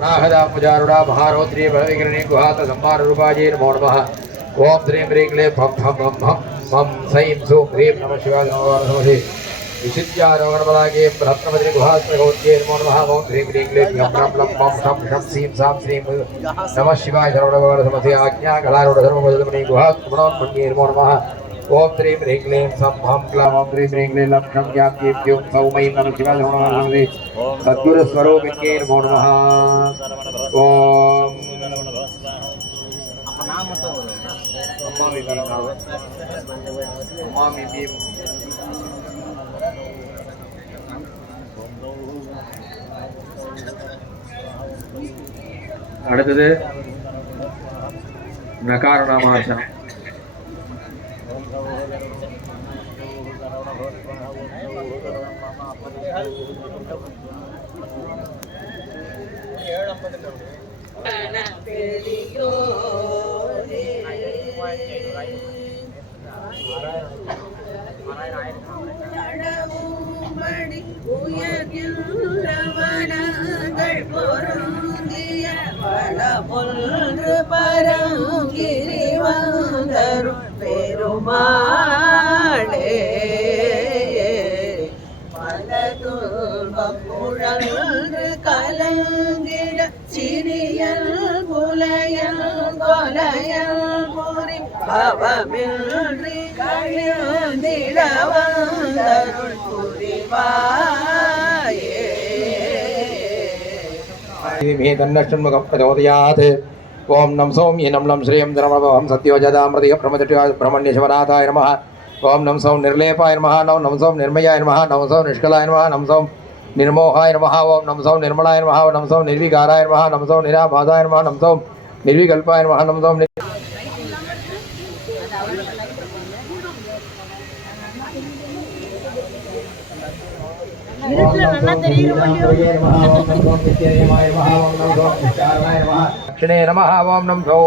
अनाहदापुजारुणा महारौद्री भविकरणी गुहात संहार रूपाजी नमो नमः। ओम श्रीं ह्रीं क्लीं फं फं फं फं फं सैं सूं ह्रीं नमः शिवाय नमो नमः। विशुद्ध्यारोगणपदागे रत्नमद्रि गुहात्मगोत्ये नमो नमः। ओम ह्रीं क्लीं क्लीं फं फं फं फं शं शं सीं सां श्रीं नमः शिवाय सर्वणगणसमसे आज्ञाकलारूढधर्मपदमणि गुहात्मनोन्मन्ये नमो नमः। ओम श्रीं ह्रीं क्लीं सं फं क्लां ओम श्रीं ह्रीं क्लीं लं क्षं ज्ञां क्लीं क्लीं सौमै नमः शिवाय सर्वणगणसमसे सद्गुरुस्वरूपिण्ये नमो नमः। ओम அடுத்தது நகார நாமாசனம். பெருமாளே பலதுன்புழன்று கலங்கிட சிறியல் புலையல் கொலையல் புரி பவமின்றி கழிந்திட வந்தருள் புரிவாயே. तन्नष्टन्मुखप्रचोदयात्। ओं नम सौम्ये नम लं श्रियं धर्मभवं सत्योजदामृतिः प्रमदब्रह्मण्यशिवनाथाय नमः। ओं नम सौं निर्लेपाय नमः। नम सौं निर्मयाय नमः। नम सौं निष्कलाय नमः। नम सौं निर्मोहाय नमः। ओं नम सौं निर्मलाय नमः। नम सौं निर्विकाराय नमः। नम सौं निराभासाय नमः। नम सौं निर्विकल्पाय नमः। नम सौं दक्षिणे नमः। ओं नम सौं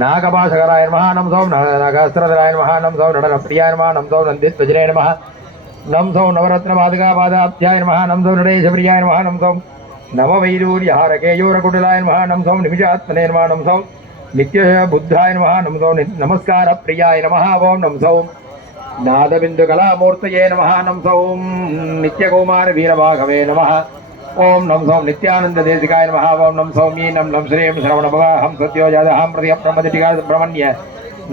नागपाशकराय नमः। नम सौं नागास्त्रधराय नमः। नम सौं नडनप्रियाय नमः। नम सौं नन्दिध्वजने नमः। नम सौं नवरत्नपादुकापादाब्जाय नमः। नम सौं नडेशप्रियाय नमः। नम सौं नववैडूर्यहारकेयूरकुटिलाय नमः। नम सौं निमिषात्मने नमः। नम सौं नित्यबुद्धाय नमः। नम सौं नमस्कारप्रियाय नमः। ओं नम सौं नादबिन्दुकलामूर्तये नमः। नम सौं नित्यकुमार वीरभागवे नमः। ओं नम सौं नित्यानन्ददेशिकाय नमः। ओं नम सौम्ये नम लं श्रीं श्रवणभवाहं सत्योजातहं प्रतिप्रमदिटिकाब्रह्मण्य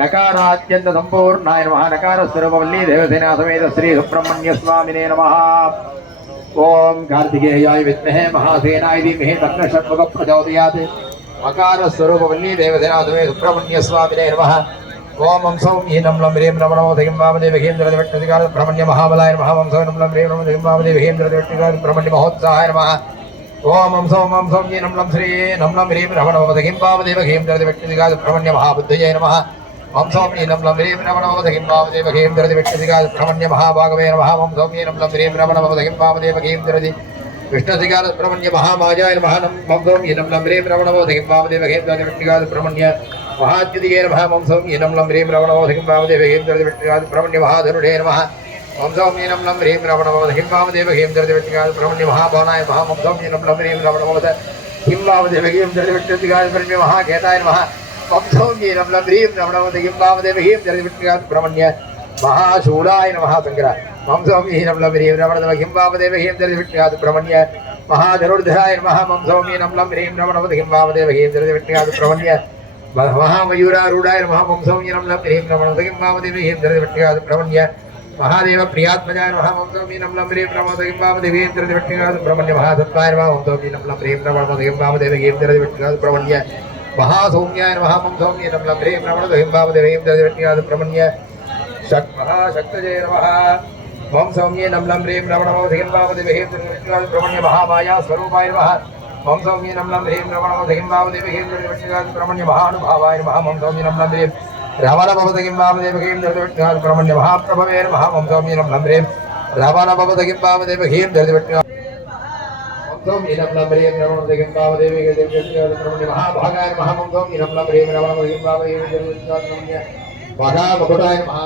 नकारात्यन्त सम्पूर्णाय नमः। नकारस्वरूपवल्ली देवसेना समेत श्री सुब्रह्मण्य स्वामिने नमः। ओं कार्तिकेयाय विद्महे महासेनाय धीमहि तन्नः षण्मुखः प्रचोदयात्। मकारस्वरूपवल्ली देवसेना समेत सुब्रह्मण्य स्वामिने नमः। ओं हम सौम्ये नम लं ह्रीं नमो वामदेवहेन्द्रदिवट्टदिकाल ब्रह्मण्य महाबलाय नमः। ओं सौं नम लं ह्रीं वामदेवहेन्द्रदिवट्टदिकाल ब्रह्मण्य महोत्साहाय नमः। ओं हम सौम्ये नम लं ह्रीं वामदेवहेन्द्रदिवट्टदिकाल ब्रह्मण्य महाबुद्धये नमः। ओं सौम्ये नम लं ह्रीं वामदेवहेन्द्रदिवट्टदिकाल ब्रह्मण्य महाभागवे नमः। ओं सौम्ये नम लं ह्रीं विष्णुदिकाल ब्रह्मण्य महामायाय नमः। ओं सौम्ये नम लं ह्रीं वामदेवहेन्द्रदिवट्टदिकाल ब्रह्मण्य महाद्युतिये नमः। ओं सौम्ये नम लं ह्रीं वामदेवहेन्द्रदिवट्टदिकाल ब्रह्मण्य महाधनुषे नमः। ओं सौम्ये नम लं ह्रीं वामदेवहेन्द्रदिवट्टदिकाल ब्रह्मण्य महाभानाय नमः। ओं सौम्ये नम लं ह्रीं वामदेवहेन्द्रदिवट्टदिकाल ब्रह्मण्य महाकेताय नमः। ओं सौम्ये नम लं ह्रीं वामदेवहेन्द्रदिवट्टदिकाल ब्रह्मण्य महाशूलाय नमः। शंकर ओं सौम्ये नम लं ह्रीं वामदेवहेन्द्रदिवट्टदिकाल ब्रह्मण्य महाधनुर्धराय नमः। ओं सौम्ये नम लं ह्रीं वामदेवहेन्द्रदिवट्टदिकाल ब्रह्मण्य महामयूरारूढ़ाय नमः। ओं सौम्ये नम लं ह्रीं वामदेवहेन्द्रदिवट्टदिकाल ब्रह्मण्य महादेव प्रियात्मजाय नमः। ओं सौम्ये नम लं ह्रीं वामदेवहेन्द्रदिवट्टदिकाल ब्रह्मण्य महासत्ताय नमः। ओं सौम्ये नम लं ह्रीं वामदेवहेन्द्रदिवट्टदिकाल ब्रह्मण्य महासौम्याय नमः। ओं सौम्ये नम लं ह्रीं वामदेवहेन्द्रदिवट्टदिकाल ब्रह्मण्य महाशक्तये नमः। ओं सौम्ये नम लं ह्रीं वामदेवहेन्द्रदिवट्टदिकाल ब्रह्मण्य महामाया स्वरूपाय नमः। ओं सौम्ये नम लं ह्रीं वामदेवहेन्द्रदिवट्टदिकाल ब्रह्मण्य महानुभावाय नमः। ओं सौम्ये नम लं ह्रीं वामदेवहेन्द्रदिवट्टदिकाल ब्रह्मण्य महाप्रभवे नमः। ओं सौम्ये नम लं ह्रीं वामदेवहेन्द्रदिवट्टदिकाल ओं सौम्ये नम लं ह्रीं ब्रह्मण्य महाभागाय नमः। ओं सौम्ये नम लं ह्रीं महामुकुटाय नमः।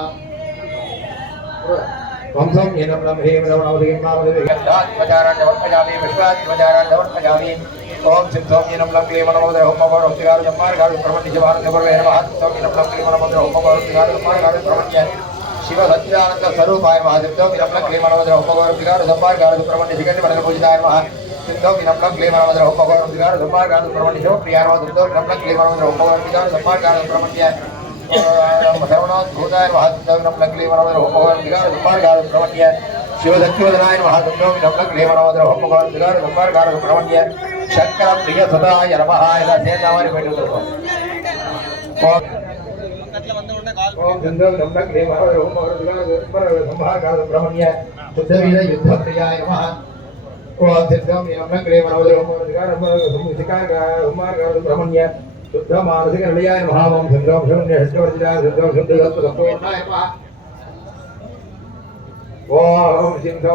वंशं येनं ब्रह्मेण रवणवदयं मामदेवजारान् समर्पयामि विश्वात्मजारान् समर्पयामि ओम सिद्धों येनं ब्रह्मे मनमोदय होम भगवतिगार जम्मार्गार प्रवृत्तिजवान देववे नमः सिद्धों येनं ब्रह्मे मनमोदय होम भगवतिगार जम्मार्गार प्रवृत्ति शिव सच्चिदानंद स्वरूपाय नमः सिद्धों येनं ब्रह्मे मनमोदय होम भगवतिगार जम्मार्गार प्रवृत्ति जगन्नि वरद पूजिताय नमः सिद्धों येनं ब्रह्मे मनमोदय होम भगवतिगार जम्मार्गार प्रवृत्ति शिव प्रियाय नमः सिद्धों येनं ब्रह्मे मनमोदय होम भगवतिगार जम्मार्गार प्रवृत्ति सर्वनाथ भूताय नमः सिद्धों येनं ब्रह्मे मनमोदय होम भगवतिगार जम्मार्गार प्रवृत्ति शिव सच्चिदानंदाय नमः सिद्धों येनं ब्रह्मे मनमोदय होम भगवतिगार जम्मार्गार प्रवृत्ति शंकर प्रिय सदाय नमः ఇలా చేద్దామని పెట్టుకుంటాం ఓం చంద్ర బ్రహ్మ దేవ ఓం సంభాగాద బ్రహ్మణ్య శుద్ధ వీర యుద్ధ ప్రియాయ నమః ఓం చంద్ర బ్రహ్మ దేవ ఓం సంభాగాద బ్రహ్మణ్య శుద్ధ మానసిక నిలయాయ నమః ఓం చంద్ర శూన్య శుద్ధ శుద్ధ సత్వనాయ నమః ఓం చంద్ర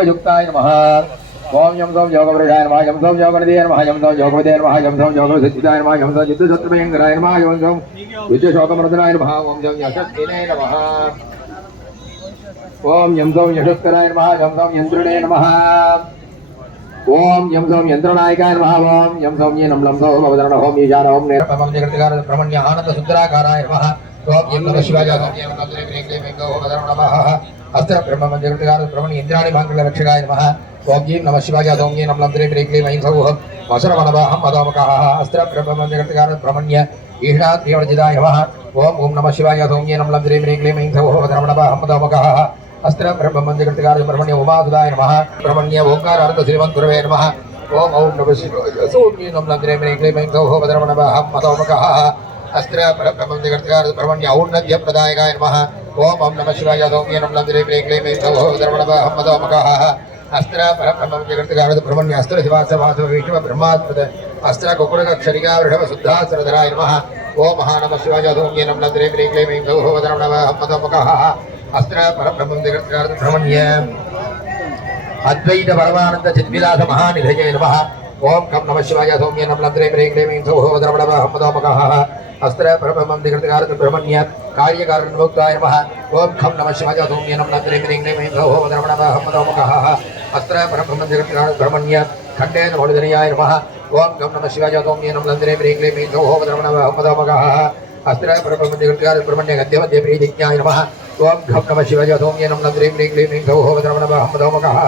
युक्ताय नमः ओम यम सोम योगवृषाय नमः यम सोम योगनिधे नमः यम सोम योगवदे नमः यम सोम योगसिद्धाय नमः यम सोम जितशत्रुभयंकराय नमः यम सोम विजयशोकमर्दनाय नमः ओम यम यशस्विने नमः ओम यम सोम यशस्कराय नमः यम सोम यंत्रिणे नमः ओम यम सोम यंत्रनायकाय नमः ओम यम सोम ये नमलं सो भवदरण ओम ईशान ओम नेरपमं जगत्कार ब्रह्मण्य आनंद सुंदराकाराय नमः ओम यम नमः शिवाय ओम यम नमः देवे मेघो भवदरण नमः अस्त्र ब्रह्मं जगत्कार ब्रह्मण्य इंद्राणि मांगल्य रक्षकाय नमः ओम यम नमः शिवाय ओम ये नमलं देवे मेघो वसरवनवाहं मदोमकः अस्त्र ब्रह्मं जगत्कार ब्रह्मण्य ईशाद्रिवर्जिताय नमः ओम नमः शिवाय ओम ये नमलं देवे मेघो भवदरण मदोमकः अस्त्र ब्रह्मं जगत्कार ब्रह्मण्य उमासुदाय नमः ब्रह्मण्य ओंकार अर्थ श्रीमन् गुरवे नमः ओम नमः शिवाय ओम ये नमलं देवे मेघो भवदरण मदोमकः अस्त्र ब्रह्मं जगत्कार ब्रह्मण्य औन्नत्य प्रदायकाय नमः ओम नमः शिवाय ओम ये नमलं देवे मेघो भवदरण मदोमकः अस्त्र ब्रह्मं जगत्कार ब्रह्मण्य अस्त्र शिवास वासव विष्णु ब्रह्मात्मद अस्त्र कुकुरक्षरिका वृषभ शुद्धास्त्रधराय नमः ओम नमः शिवाय ओम ये नमलं देवे मेघो भवदरण मदोमकः अस्त्र परब्रह्मं जगत्कार ब्रह्मण्य अद्वैत परमानंद चिद्विलास महानिधये नमः ओम कं नमः शिवाय ओम ये नमलं देवे मेघो भवदरण मदोमकः अस्त्र परब्रह्मं जगत्कार ब्रह्मण्य कार्यकारण मुक्ताय नमः ओम खं नमः शिवाय ओम ये नमलं देवे मेघो भवदरण मदोमकः अस्त्र परब्रह्मं जगत्कार ब्रह्मण्य खंडेन मोलिदनीयाय नमः ओम कं नमः शिवाय ओम ये नमलं देवे मेघो भवदरण मदोमकः अस्त्र परब्रह्मं जगत्कार ब्रह्मण्य गद्यमध्य प्रीतिज्ञाय नमः ओम घं नमः शिवाय ओम ये नमलं देवे मेघो भवदरण मदोमकः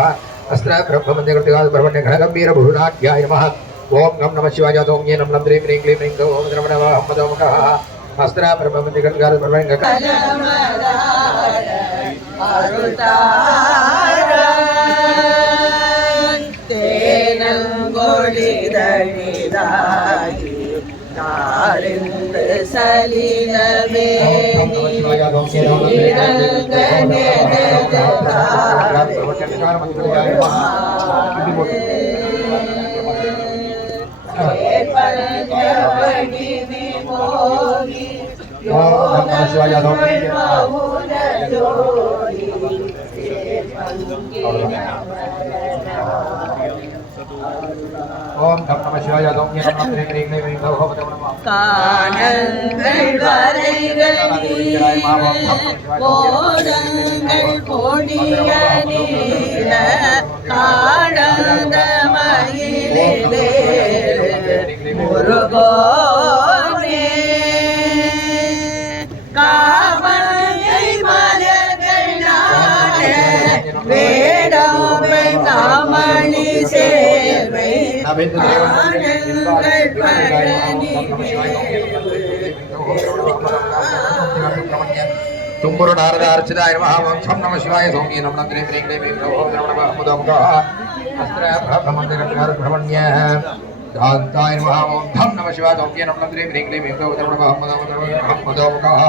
अस्त्र ब्रह्मं जगत्कार ब्रह्मण्य घनगंभीर भूषणाढ्याय नमः ओम घं नमः शिवाय ओम ये नमलं देवे मेघो भवदरण मदोमकः अस्त्र ब्रह्मं जगत्कार ब्रह्मण्य சலினமே ओम नमः शिवाय ओम ये नमलं देवे मेघो भवदरण காணங்கள் வரைகள் மோதங்கள் கொடிய நீல காணந்த மயிலே முருகோனே காமனை மலர்கள் நாட வேடமை நாமணி சேவை तुम्बुरु नारद अर्चिताय नमः ओम छं नमः शिवाय ओम ये नमलं देवे मेघो भवदरण मदोमकः अस्त्र ब्रह्मं जगत्कार ब्रह्मण्य दान्ताय नमः ओम छं नमः शिवाय ओम ये नमलं देवे मेघो भवदरण मदोमकः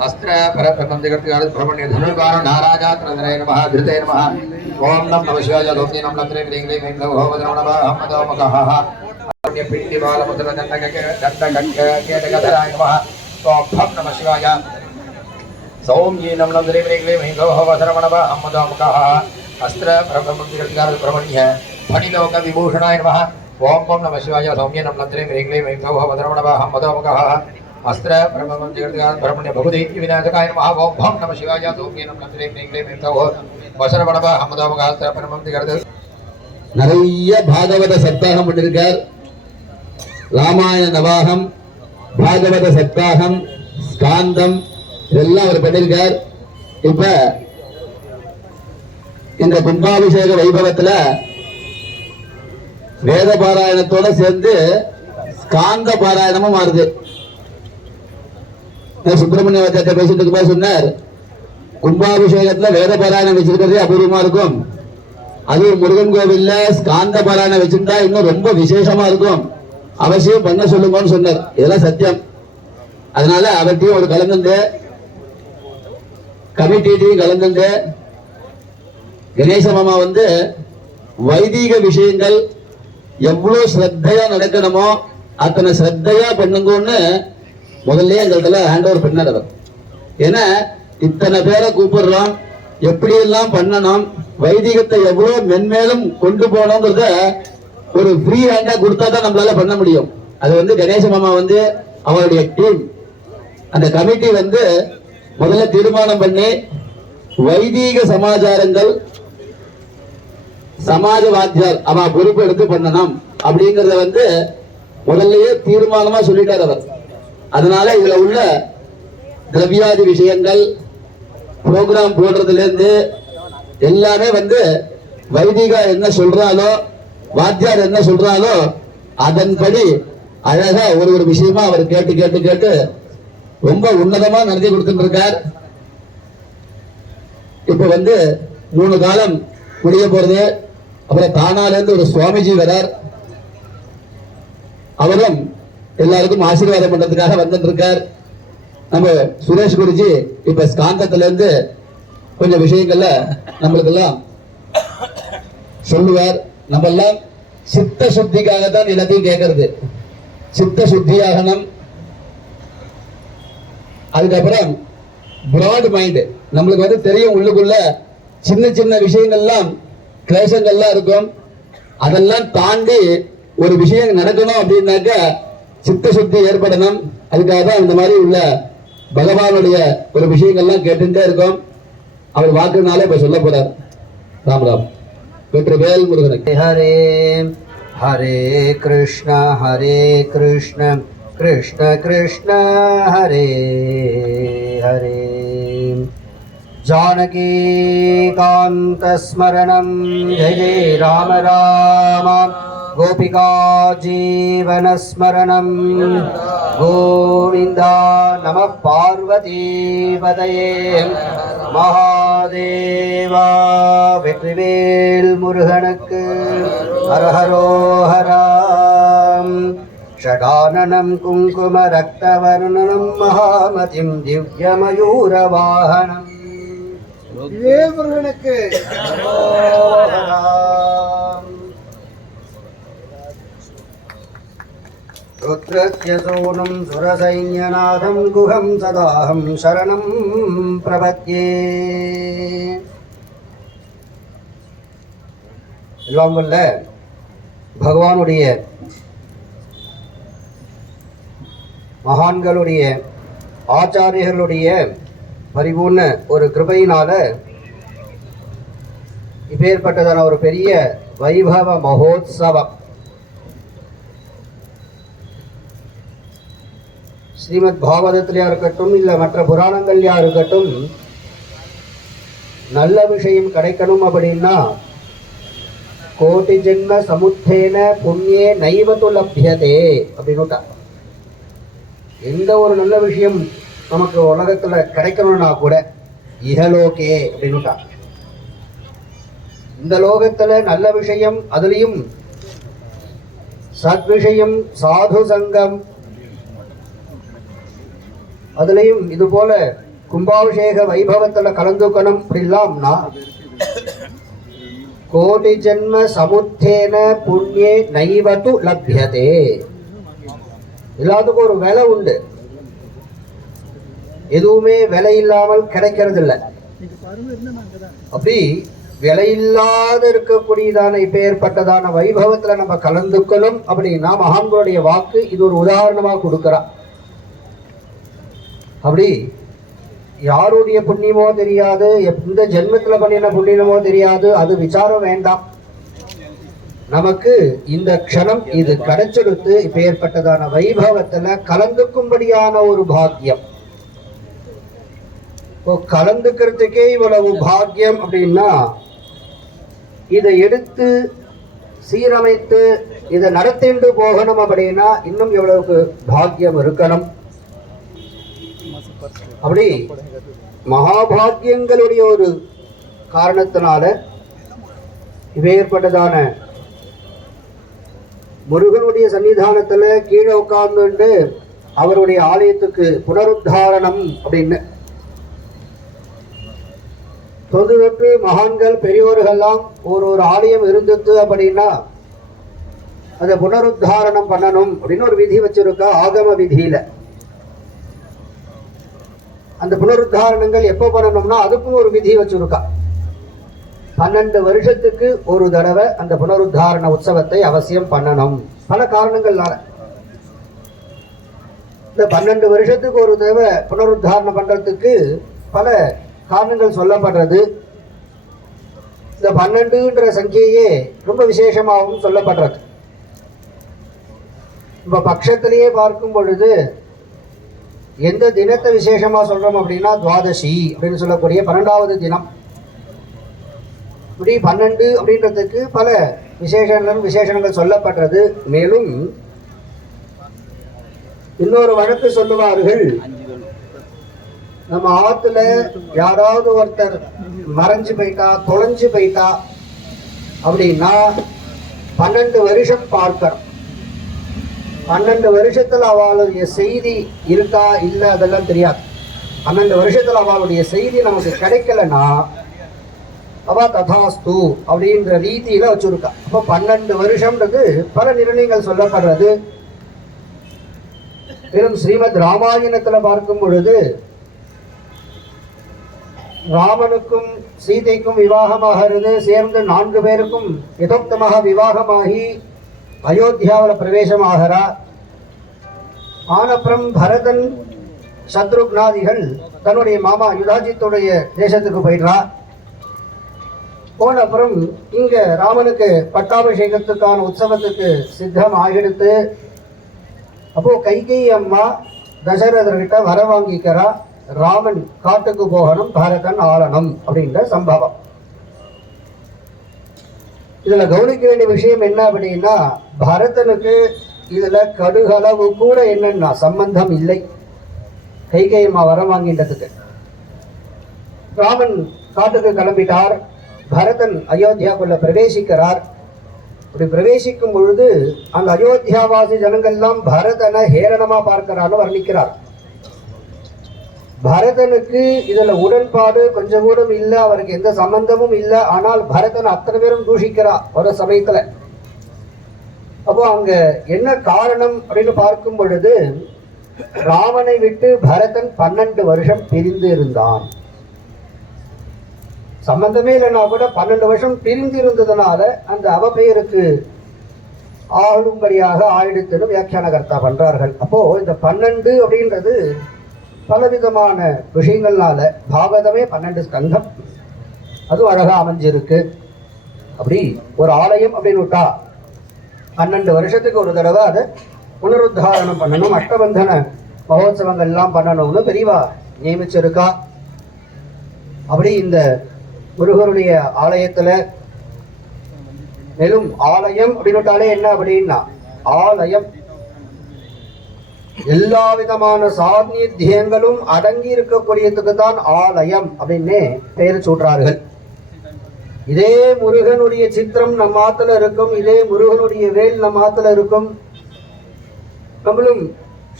अस्त्र परब्रह्मं जगत्कार ब्रह्मण्य धनुर्वार नाराजात्रधराय नमः धृते नमः ओम नमः शिवाय ओम ये नमलं देवे मेघो भवदरण मदोमकः अन्य पिंडी बालमुद्र दंडकधराय नमः ओम छं नमः शिवाय सौम ये नमलं देवे मेघो भवदरण मदोमकः अस्त्र ब्रह्मं जगत्कार ब्रह्मण्य फणिलोक विभूषणाय नमः ஓம் பம் நம சிவாய சௌமிய நம் நந்திரே மிரேங்களே வைந்தவ மதரமணவாஹம் மதோமுகஹ அஸ்திர பிரம்மம் ஜெகத்கான் பிரம்மண்ய பகுதி விநாயகாய நமஹ ஓம் பம் நம சிவாய சௌமிய நம் நந்திரே மிரேங்களே வைந்தவ வசரமணவாஹம் மதோமுகஹ அஸ்திர பிரம்மம் ஜெகத் நிறைய பாகவத சப்தாகம் பண்ணிருக்கார். ராமாயண நவாகம், பாகவத சப்தாகம், ஸ்காந்தம் இதெல்லாம் அவர் பண்ணிருக்கார். இப்ப இந்த கும்பாபிஷேக வைபவத்துல வேத பாராயணத்தோட சேர்ந்து ஸ்காந்த பாராயணமும் மாறுது. சுப்பிரமணிய வாத்தியார்ட்ட பேசிட்டு போய் சொன்னார், கும்பாபிஷேகத்துல வேத பாராயணம் வச்சிருக்கிறதே அபூர்வமா இருக்கும். அதுவும் முருகன் கோவில்ல ஸ்காந்த பாராயணம் வச்சிருந்தா இன்னும் ரொம்ப விசேஷமா இருக்கும், அவசியம் பண்ண சொல்லுங்கன்னு சொன்னார். இதெல்லாம் சத்தியம். அதனால அவர்கிட்டையும் ஒரு கலந்துண்டு, கமிட்டியும் கலந்துண்டு, கணேச மாமா வைதிக விஷயங்கள் எவ்வளவு ஸ்ரத்தையா நடக்கணுமோ அத்தனை ஸ்ரத்தையா பண்ணுங்கன்னு முதல்ல எங்கள்கிட்ட ஹேண்ட் ஓவர் பண்ணார் அவர். ஏன்னா இத்தனை பேரை கூப்பிடுறோம், எப்படி எல்லாம் பண்ணணும், வைதிகத்தை எவ்வளவு மென்மேலும் கொண்டு போனோங்கிறத ஒரு ஃப்ரீ ஹேண்டா கொடுத்தா தான் நம்மளால பண்ண முடியும். அது கணேச மாமா அவருடைய டீம் அந்த கமிட்டி முதல்ல தீர்மானம் பண்ணி வைதிக சமாச்சாரங்கள் சமாஜ வாத்தியார் அவ பொறுப்பு எடுத்து பண்ணணும் அப்படிங்கறத முதல்லயே தீர்மானமா சொல்லிட்டார் அவர். அதனால இதுல உள்ள திரவியாதி விஷயங்கள் ப்ரோக்ராம் போடுறதுல இருந்து எல்லாமே வைதிகா என்ன சொல்றாலோ வாத்தியார் என்ன சொல்றாலோ அதன்படி அழகா ஒரு விஷயமா அவர் கேட்டு கேட்டு கேட்டு ரொம்ப உன்னதமா நடத்தி கொடுத்துட்டு இருக்கார். இப்ப 3 காலம் முடிய போறது. அப்புறம் தானால இருந்து ஒரு சுவாமிஜி வரார், அவரும் எல்லாருக்கும் ஆசீர்வாதம் பண்றதுக்காக வந்துட்டு இருக்கார். நம்ம சுரேஷ் குருஜி இப்ப ஸ்காந்தத்துல இருந்து கொஞ்சம் விஷயங்கள்ல நம்மளுக்கு எல்லாம் சொல்லுவார். நம்ம எல்லாம் சித்த சுத்திக்காக தான் எல்லாத்தையும் கேட்கறது, சித்த சுத்தியாகணும். அதுக்கப்புறம் பிராட் மைண்ட் நம்மளுக்கு தெரியும், உள்ளுக்குள்ள சின்ன சின்ன விஷயங்கள்லாம் கிளேசங்கள்லாம் இருக்கும். அதெல்லாம் தாண்டி ஒரு விஷயம் நடக்கணும் அப்படின்னாக்க சித்த சுத்தி ஏற்படணும். அதுக்காக தான் இந்த மாதிரி உள்ள பகவானுடைய ஒரு விஷயங்கள்லாம் கேட்டுட்டே இருக்கும். அவர் வாக்குனாலே இப்ப சொல்ல போறார். ராம் ராம். வெற்றிவேல் முருகனுக்கு. ஹரே ஹரே கிருஷ்ண கிருஷ்ண கிருஷ்ண ஹரே ஹரே. जानकी कांत स्मरणं जय जय राम राम. गोपिका जीवन स्मरणं गोविंदा. नमः पार्वती पतये महादेवा. வெற்றிவேல் முருகனுக்கு. ஹர ஹரோ ஹரா. ஷடானனம் குங்கும ரக்தவர்ணனம் மகாமதிம் திவ்யமயூரவாஹனம். முருகனுக்கு. ருத்ரத்யசோனம் சுரசைன்யநாதம் குஹம் சதாஹம் சரணம் பிரபத்யே. எல்லாம் வல்ல பகவானுடைய மகான்களுடைய ஆச்சாரியர்களுடைய பரிபூர்ண ஒரு கிருபையினால இப்பேற்பட்டதான ஒரு பெரிய வைபவ மகோத்சவம் ஸ்ரீமத் பாகவதத்திலையா இருக்கட்டும், இல்லை மற்ற புராணங்கள்லையா இருக்கட்டும், நல்ல விஷயம் கிடைக்கணும் அப்படின்னா கோட்டி ஜென்ம சமுத்தேன புண்ணியே நைவத்து லப்யதே அப்படின்னுட்டா. எந்த ஒரு நல்ல விஷயம் நமக்கு உலகத்துல கிடைக்கணும்னா கூட இகலோகே அப்படின்னுட்டா. இந்த லோகத்துல நல்ல விஷயம், அதுலயும் சத் விஷயம், சாது சங்கம், அதுலயும் இது போல கும்பாபிஷேக வைபவத்துல கலந்துக்கணும் அப்படிலாம்னா கோடி ஜென்ம சமுத்தேன புண்ணியே நைவத்து லப்யதே. எல்லாத்துக்கும் ஒரு விலை உண்டு, எதுவுமே விலை இல்லாமல் கிடைக்கிறது இல்லை. அப்படி விலையில்லாத இருக்கக்கூடியதான இப்பேற்பட்டதான வைபவத்துல நம்ம கலந்துக்கணும் அப்படின்னா மகான்களுடைய வாக்கு இது ஒரு உதாரணமா கொடுக்கிறா. அப்படி யாருடைய புண்ணியமோ தெரியாது, எந்த ஜென்மத்துல பண்ணின புண்ணியமோ தெரியாது, அது விசாரம் வேண்டாம். நமக்கு இந்த க்ஷணம் இது கிடைச்செடுத்து இப்பேற்பட்டதான வைபவத்துல கலந்துக்கும்படியான ஒரு பாக்கியம். கலந்துக்கிறதுக்கே இவ்வளவு பாக்கியம் அப்படின்னா இதை எடுத்து சீரமைத்து இதை நடத்திண்டு போகணும் அப்படின்னா இன்னும் எவ்வளவுக்கு பாக்கியம் இருக்கணும். அப்படி மகாபாகியங்களுடைய ஒரு காரணத்தினால இவையேற்பட்டதான முருகனுடைய சன்னிதானத்துல கீழே உட்கார்ந்து அவருடைய ஆலயத்துக்கு புனருத்தாரணம் அப்படின்னு தொன்று மகான்கள் பெரியோர்கள்லாம் ஒரு ஆலயம் இருந்தது அப்படின்னா அதை புனருத்தாரணம் பண்ணணும் அப்படின்னு ஒரு விதி வச்சிருக்கா ஆகம விதியில. அந்த புனருத்தாரணங்கள் எப்போ பண்ணணும்னா அதுக்கும் ஒரு விதி வச்சிருக்கா. 12 வருஷத்துக்கு ஒரு தடவை அந்த புனருத்தாரண உற்சவத்தை அவசியம் பண்ணணும். பல காரணங்கள்னால இந்த 12 வருஷத்துக்கு ஒரு தடவை புனருத்தாரணம் பண்றதுக்கு பல காரணங்கள் சொல்லப்படுறது. இந்த 12ன்ற சங்கையே ரொம்ப விசேஷமாகவும் சொல்லப்படுறது. இப்ப பட்சத்திலேயே பார்க்கும் பொழுது எந்த தினத்தை விசேஷமா சொல்றோம் அப்படின்னா துவாதசி அப்படின்னு சொல்லக்கூடிய 12வது தினம். இப்படி 12 அப்படின்றதுக்கு பல விசேஷங்கள் சொல்லப்படுறது. மேலும் இன்னொரு வழக்கு சொல்லுவார்கள், நம்ம ஆத்துல யாராவது ஒருத்தர் மறைஞ்சு போயிட்டா தொலைஞ்சு போயிட்டா அப்படின்னா 12 வருஷம் பார்க்கணும். 12 வருஷத்துல அவளுடைய செய்தி இருக்கா இல்லை அதெல்லாம் தெரியாது. 12 வருஷத்துல அவளுடைய செய்தி நமக்கு கிடைக்கலன்னா அவ ததாஸ்து அப்படின்ற ரீதியில வச்சிருக்கா. அப்போ 12 வருஷம்ன்றது பல நிர்ணயங்கள் சொல்லப்படுறது. மேலும் ஸ்ரீமத் ராமாயணத்துல பார்க்கும் பொழுது ராமனுக்கும் சீதைக்கும் விவாகமாகிறது. சேர்ந்து 4 பேருக்கும் யதோக்தமாக விவாகமாகி அயோத்தியாவில் பிரவேசமாகிறா. ஆனப்புறம் பரதன் சத்ருக்னாதிகள் தன்னுடைய மாமா யுதாஜித்துடைய தேசத்துக்கு போயிடுறா. போன அப்புறம் இங்க ராமனுக்கு பட்டாபிஷேகத்துக்கான உற்சவத்துக்கு சித்தம் ஆகிடுத்து. அப்போ கைகேயி அம்மா தசரதர்கிட்ட வர வாங்கிக்கிறா. ராமன் காட்டுக்கு போகணும், பரதன் ஆளணும் அப்படின்ற சம்பவம். இதுல கவனிக்க வேண்டிய விஷயம் என்ன அப்படின்னா பரதனுக்கு இதுல கடுகளவு கூட என்னன்னா சம்பந்தம் இல்லை. கைகேயி அம்மா வர வாங்கின்றதுக்கு ராமன் காட்டுக்கு கிளம்பிட்டார். பரதன் அயோத்தியாக்குள்ள பிரவேசிக்கிறார். அப்படி பிரவேசிக்கும் பொழுது அந்த அயோத்தியாவாசி ஜனங்கள்லாம் பரதனை ஹேரணமா பார்க்கிறான்னு வர்ணிக்கிறார். பரதனுக்கு இதுல உடன்பாடு கொஞ்சம் கூட இல்லை, அவருக்கு எந்த சம்பந்தமும் இல்லை. ஆனால் பரதன் அத்தனை பேரும் தூஷிக்கிறா ஒரு சமயத்துல. அப்போ அங்க என்ன காரணம் அப்படின்னு பார்க்கும் பொழுது ராமனை விட்டு பரதன் 12 வருஷம் பிரிந்து இருந்தான். சம்பந்தமே இல்லைன்னா கூட 12 வருஷம் பிரிந்து இருந்ததுனால அந்த அவபெயருக்கு ஆளும்படியாக ஆயிடுத்துன்னு வியாக்கியானகர்த்தா பண்றார்கள். அப்போ இந்த 12 அப்படின்றது பலவிதமான விஷயங்கள்னால பாகவதமே 12 ஸ்கந்தம், அதுவும் அழகா அமைஞ்சிருக்கு. அப்படி ஒரு ஆலயம் அப்படின்னு விட்டா 12 வருஷத்துக்கு ஒரு தடவை அதை புனருத்தாரணம் பண்ணணும், அஷ்டபந்தன மகோத்சவங்கள் எல்லாம் பண்ணணும்னு பெரியவா நியமிச்சிருக்கா. அப்படி இந்த முருகருடைய ஆலயத்துல மேலும் ஆலயம் அப்படின்னுட்டாலே என்ன அப்படின்னா ஆலயம் எல்லா விதமான சாநித்தியங்களும் அடங்கி இருக்கக்கூடியதுக்கு தான் ஆலயம் அப்படின்னு பெயர் சூட்டுறார்கள். இதே முருகனுடைய சித்திரம் நம்ம ஆத்துல இருக்கும், இதே முருகனுடைய வேல் நம்ம ஆத்துல இருக்கும். நம்மளும்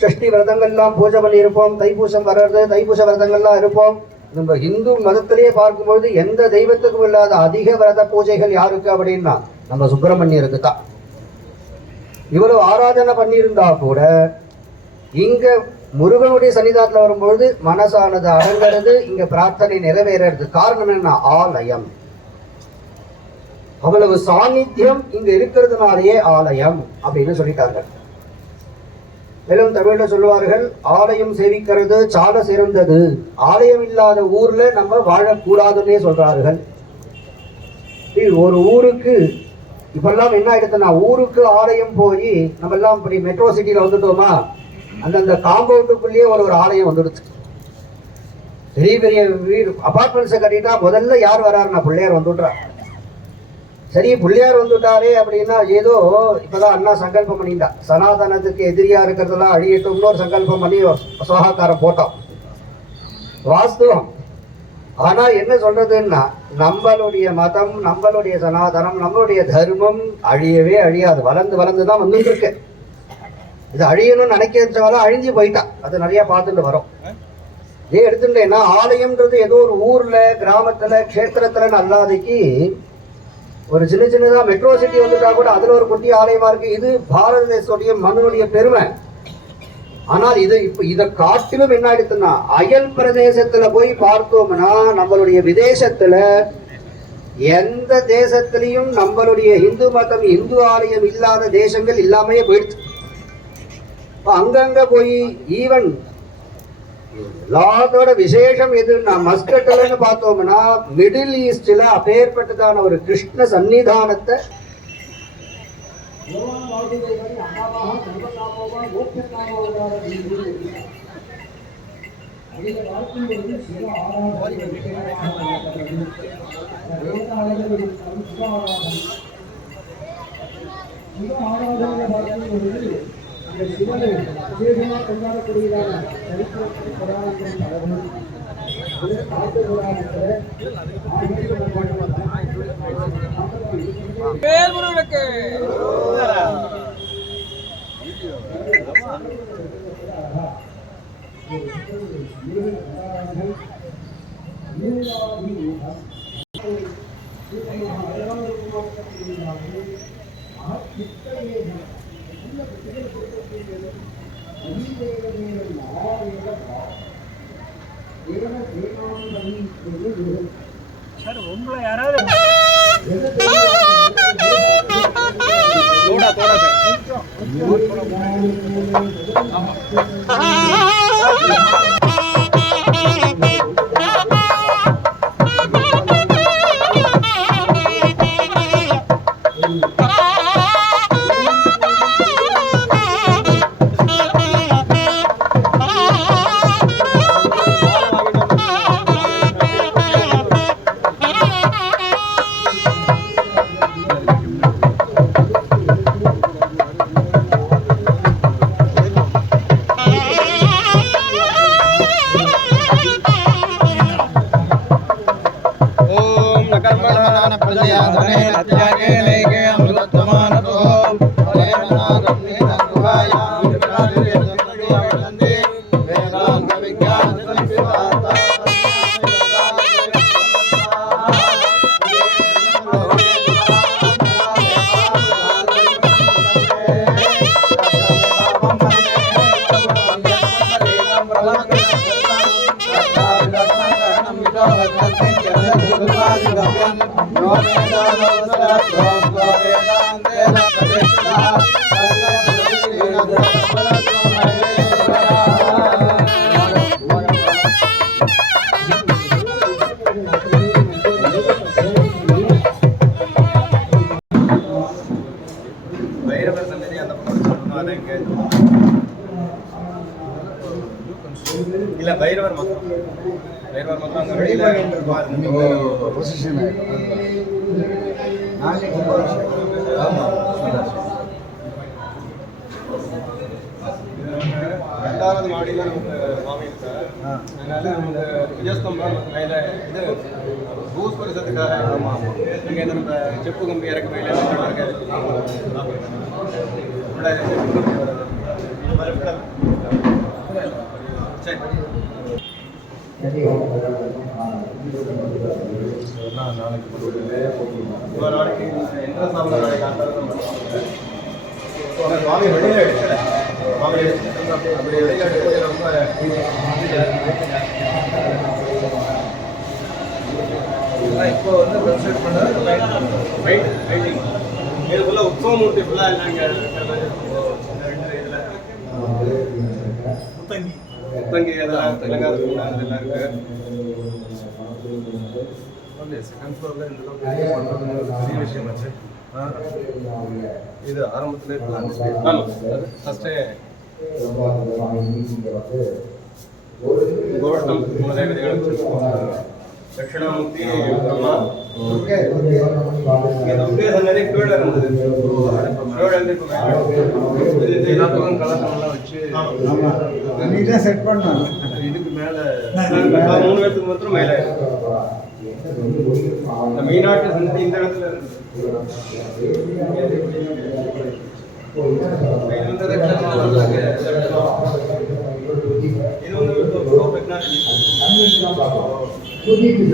சஷ்டி விரதங்கள்லாம் பூஜை பண்ணி இருப்போம், தைப்பூசம் வர்றது, தைப்பூச விரதங்கள்லாம் இருப்போம். நம்ம இந்து மதத்திலேயே பார்க்கும்பொழுது எந்த தெய்வத்துக்கும் இல்லாத அதிக விரத பூஜைகள் யாருக்கு அப்படின்னா நம்ம சுப்பிரமணியருக்கு தான். இவ்வளவு ஆராதனை பண்ணியிருந்தா கூட இங்க முருகனுடைய சன்னிதானத்தில் வரும்பொழுது மனசானது அடங்கிறது, இங்க பிரார்த்தனை நிறைவேறது. காரணம் என்ன? ஆலயம். அவ்வளவு சாநித்தியம் இங்க இருக்கிறதுனாலேயே ஆலயம் அப்படின்னு சொல்லிட்டார்கள். மேலும் தமிழ்ல சொல்லுவார்கள், ஆலயம் சேவிக்கிறது சால சிறந்தது, ஆலயம் இல்லாத ஊர்ல நம்ம வாழக்கூடாதுன்னே சொல்றார்கள். ஒரு ஊருக்கு இப்பெல்லாம் என்ன ஆயிடுதுன்னா, ஊருக்கு ஆலயம் போய் நம்ம எல்லாம் இப்படி மெட்ரோ சிட்டியில வந்துட்டோமா, அந்தந்த காம்பவுண்டுக்குள்ளேயே ஒரு ஆலயம் வந்துடுச்சு. பெரிய பெரிய வீடு அபார்ட்மெண்ட்ஸை கட்டிட்டா முதல்ல யார் வராருன்னா பிள்ளையார் வந்துடுறார். சரி, பிள்ளையார் வந்துட்டாரே அப்படின்னா ஏதோ இப்பதான் அண்ணா சங்கல்பம் பண்ணிட்டா, சனாதனத்துக்கு எதிரியா இருக்கிறதெல்லாம் அழியட்டும்னு ஒரு சங்கல்பம் பண்ணி சுகாக்காரம் போட்டோம். வாஸ்தவம். ஆனா என்ன சொல்றதுன்னா, நம்மளுடைய மதம், நம்மளுடைய சனாதனம், நம்மளுடைய தர்மம் அழியவே அழியாது, வளர்ந்து வளர்ந்துதான் வந்துட்டு இருக்கு. இது அழியணும்னு நினைக்கிறவங்க அழிஞ்சு போயிட்டா, அது நிறைய பார்த்துட்டு வரும். இதே எடுத்துட்டேன்னா, ஆலயம்ன்றது ஏதோ ஒரு ஊர்ல கிராமத்துல க்ஷேத்திரத்துல அல்லாதைக்கு ஒரு சின்ன சின்னதா மெட்ரோ சிட்டி வந்துட்டா கூட அதுல ஒரு குட்டி ஆலயமா இருக்கு. இது பாரத தேசத்துடைய மண்ணுடைய பெருமை. ஆனால் இது இப்ப இதை காட்டிலும் என்ன ஆயிடுச்சுன்னா, அயல் பிரதேசத்துல போய் பார்த்தோம்னா, நம்மளுடைய விதேசத்துல எந்த தேசத்திலையும் நம்மளுடைய இந்து மதம், இந்து ஆலயம் இல்லாத தேசங்கள் இல்லாமையே போயிடுச்சு. அங்கங்க போய் ஈவன் எல்லாத்தோட விசேஷம் எதுன்னா, மஸ்கட்லன்னு பார்த்தோம்னா மிடில் ஈஸ்ட்ல அப்பேற்பட்டதான ஒரு கிருஷ்ண சன்னிதானத்தை சார் உங்களை யாராவது இல்ல பைரவர் மட்டும் அங்க வெளியில பொசிஷன் ரெண்டாவது மாடியில நமக்கு சுவாமி இருக்கார். அதனால நமக்கு விஜயஸ்தம்பம் மேல இது பூஸ் பரிசத்துக்காக அங்க இருந்து நம்ம செப்பு கம்பி இறக்க மேல நாளைக்கு எந்த சாப்பிட சுவாமி வெளியில எடுக்கல, சுவாமி அப்படி வெளியில எடுக்கிறது ரொம்ப இப்போ வந்து கன்ஸ்ட்ரக்ட் பண்ணது ரைட்டிங் இது ஃபுல்லாக உற்சவமூர்த்தி ஃபுல்லாக இல்லைங்க முத்தங்கி அதெல்லாம் தெலுங்கானா அதெல்லாம் இருக்கு. செகண்ட் ஃப்ளோரில் இதெல்லாம் பெரிய விஷயம் ஆச்சு. இது ஆரம்பத்திலே ஆமாம் ஃபஸ்ட்டே கோவட்டம் குலதெய்வதிகள் தட்சிணாமூர்த்தி அம்மா துர்கை சன்னதி கீழே இருந்தது. கீழே இருந்து இப்போ எல்லாத்துக்கும் கலசமெல்லாம் வச்சு நீட்டாக செட் பண்ணாங்க. இதுக்கு மேலே 3 பேருக்கு மாத்திரம் மேலே மீனாட்டு சன்னதி இந்த இடத்துல இருந்தது. இது வந்து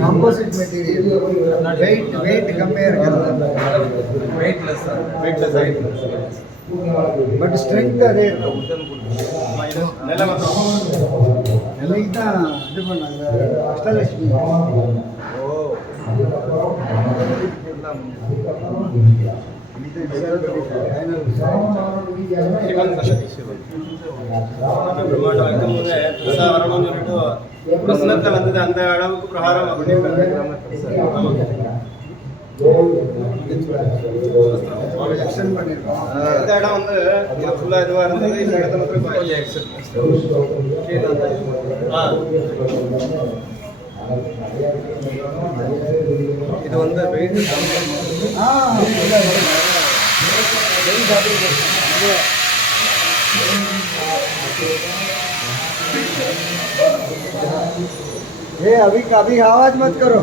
காம்போசிட் மெட்டீரியல் வெயிட் கம்மியாக இருக்கிறது. வெயிட்லெஸ் ஆகிட்டு பட் ஸ்ட்ரென்த் அதே இருக்கும். நிலைக்கு தான் இது பண்ணாங்க அஷ்டலட்சுமி. பிரம்மாண்டம் வைக்கும்போது பெருசா வரணும்னு சொல்லிட்டு பிரசனத்தை வந்தது அந்த அளவுக்கு பிரகாரம் பண்ணியிருக்காங்க. இந்த இடம் வந்து ஃபுல்லா இதுவா இருந்தது. இந்த இடத்த மட்டும் இது வந்து வெயிட் ये अभी आवाज मत करो.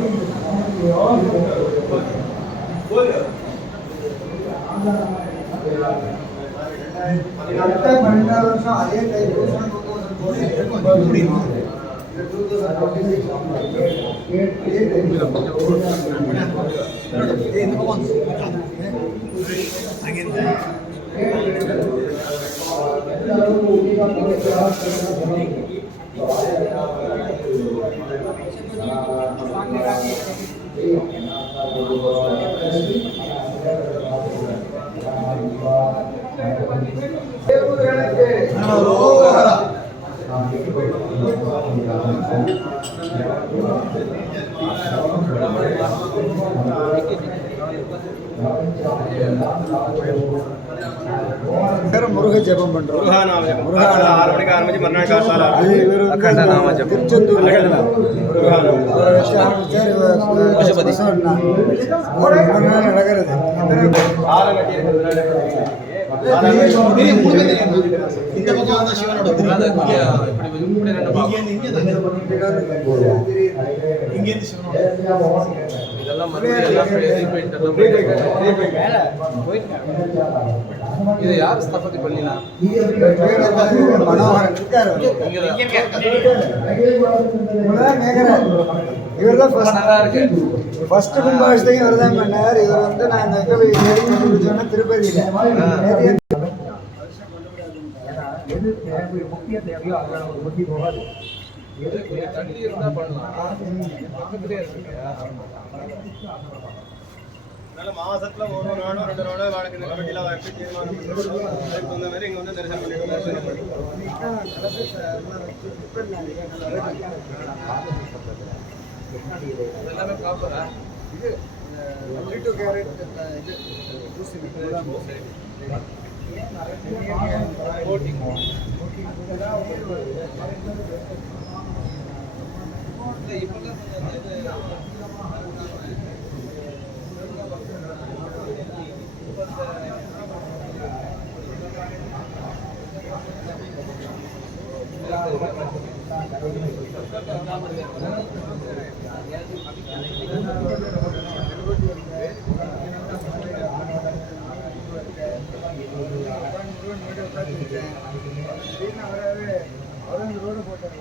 அடுத்த 12 வருஷம் அதே டைம் முருக ஜபம் பண்றோம். முருகா 6 மணிக்கு ஆரம்பிச்சு மறுநாள் காசால அக்கண்ட நாம ஜபம் திருச்செந்தூர் அவரை வச்சு ஆரம்பிச்சார். நடக்கிறது இந்த பக்கம் வந்தா சிவனோட இதெல்லாம் இது யார் ஸ்தாபதி பண்ணினா? மனோகரன் இருக்காரு. இவர் தான் ஃபர்ஸ்ட் கும்பாபிஷேகம் இவர் தான் பண்ணார். இவர் வந்து நான் இந்த கண்டுபிடிச்சோன்னா திருப்பதியில் எது முக்கிய தேவையோ அதில் ஒரு முக்கிய போகாது. தண்ணி இருந்தால் பண்ணலாம். பக்கத்துலேயே இருக்கு. மாசத்துல ஒரு நாளோ 2 நாளோ வாழ்க்கை இந்த கமிட்டியில வச்சு தீர்மானம் பண்ணுறோம். அதுக்கு தகுந்த மாதிரி இங்கே வந்து தரிசனம் பண்ணிட்டு எல்லாமே ப்ராப்பரா இது 32 கேரட் இது ஊசி ரோடு போட்டார்.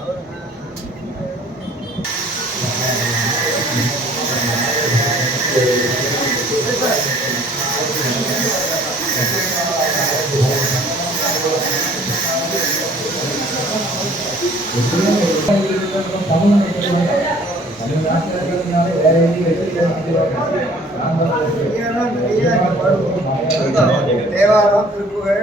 அவர் தேவாரம் திருப்புகழ்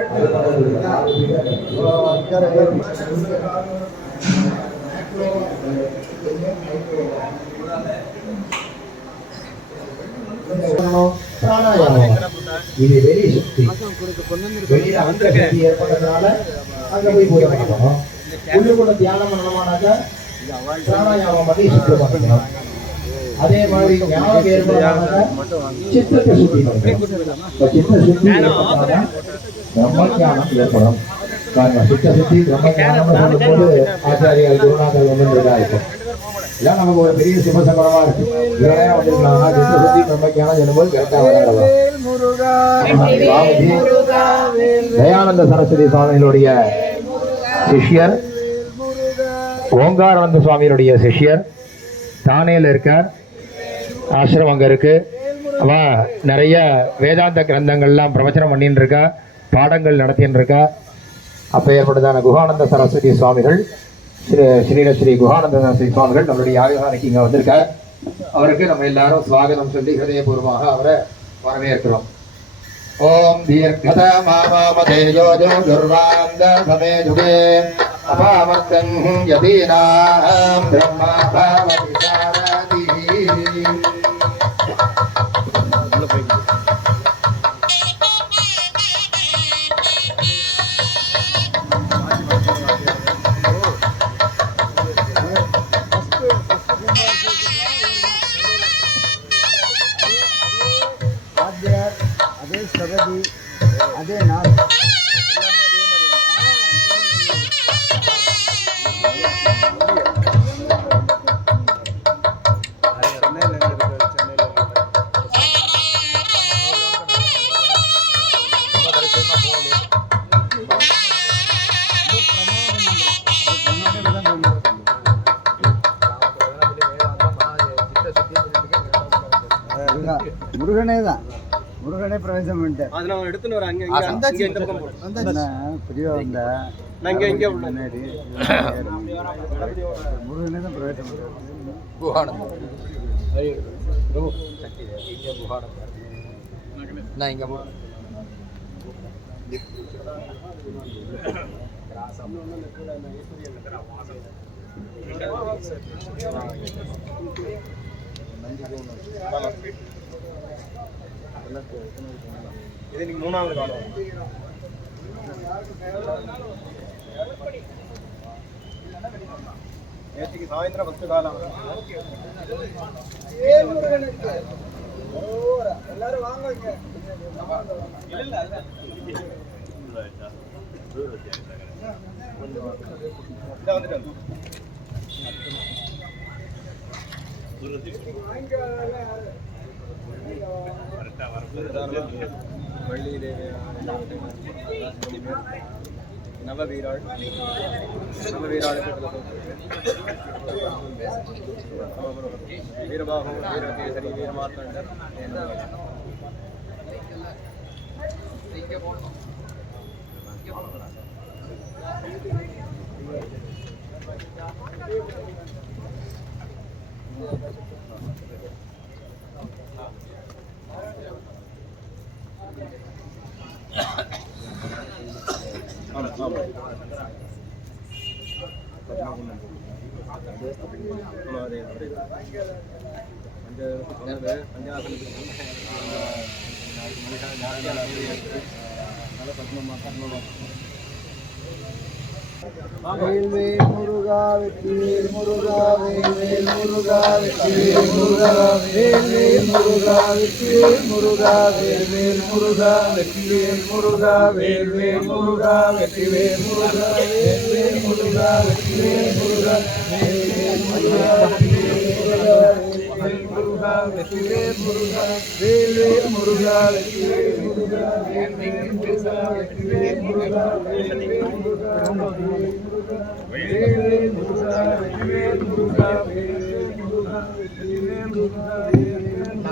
பிராணாயாமம் இது வெளி சக்தி வெளியில அந்த சக்தி ஏற்பட்டதுனால அங்க போய் பூஜை பண்ணணும். உள்ளுக்குள்ள தியானம் பண்ணணுமானாக்கா பிராணாயாமம் பண்ணி சுத்தம் பண்ணணும். அதே மாதிரி ஞானம் ஏற்படுறதுனால சித்தத்தை சுத்தி பண்ணணும். சித்த சுத்தி ஏற்பட்டாதான் பிரம்ம ஞானம் ஏற்படும். சித்த சுத்தி பிரம்ம ஞானம் சொல்லும்போது ஆச்சாரியால் குருநாதர் ஒன்று இருக்கும். இதான் நமக்கு ஒரு பெரிய சிவசங்கரமா இருக்கு. இவ்வளவு நேரம் வந்திருக்கலாம்னா சித்த சுத்தி பிரம்ம ஞானம் சொல்லும்போது கரெக்டா வராது. தயானந்த சரஸ்வதி சுவாமிகளுடைய சிஷ்யர், ஓங்காரானந்த சுவாமிகளுடைய சிஷ்யர் தானேல இருக்கார். ஆசிரமம் அங்கே இருக்கு. அவன் நிறைய வேதாந்த கிரந்தங்கள்லாம் பிரவச்சனம் பண்ணின்னு இருக்கா, பாடங்கள் நடத்தின்னு இருக்கா. அப்போ ஏற்பட்டதான குகானந்த சரஸ்வதி சுவாமிகள், ஸ்ரீ குகானந்த சரஸ்வதி சுவாமிகள் நம்மளுடைய யாகசாலைக்கு இங்கே வந்திருக்கார். அவருக்கு நம்ம எல்லாரும் சுவாகதம் சொல்லி ஹிருதயபூர்வமாக அவரை வரவேற்கிறோம். ஓம் தீர்க்கத மாமதேஜோ துர்வாந்த சமே ஜுகே அபாவர்த்தன் யதீனாம் பிரம்மா பாவதி சாரதி. அதே சகதி அதே நாள் முருகனே தான், முருகனே பிரவேசம் பண்ணிட்டேன். அது நான் எடுத்துன்னு வரேன். அங்கே இங்கே இந்த பக்கம் போடு. பெரிய வந்த நான் இங்கே முன்னாடி முருகனே தான் பிரவேசம் இது நீங்க மூணாவது காலம். நேற்றுக்கு சாயந்தரம் ஃபஸ்ட்டு காலம். எல்லாரும் வாங்க. வந்துட்டு வள்ளி தேவி நவவீராள் வீரபாகு வீரகேசரி வீரமார்த்தண்டர் வேல்வேல் முருகா வெற்றிவேல் முருகா வேல்வேல் முருகா வெற்றிவேல் முருகா வேல்வேல் முருகா வெற்றிவேல் முருகா வேல்வேல் முருகா வெற்றிவேல் முருகா வேல்வேல் முருகா வெற்றிவேல் முருகா வேல்வேல் முருகா வெற்றிவேல் முருகா வேல்வேல் முருகா வெற்றிவேல் முருகா வேல்வேல் முருகா வெற்றிவேல் முருகா வேல்வேல் முருகா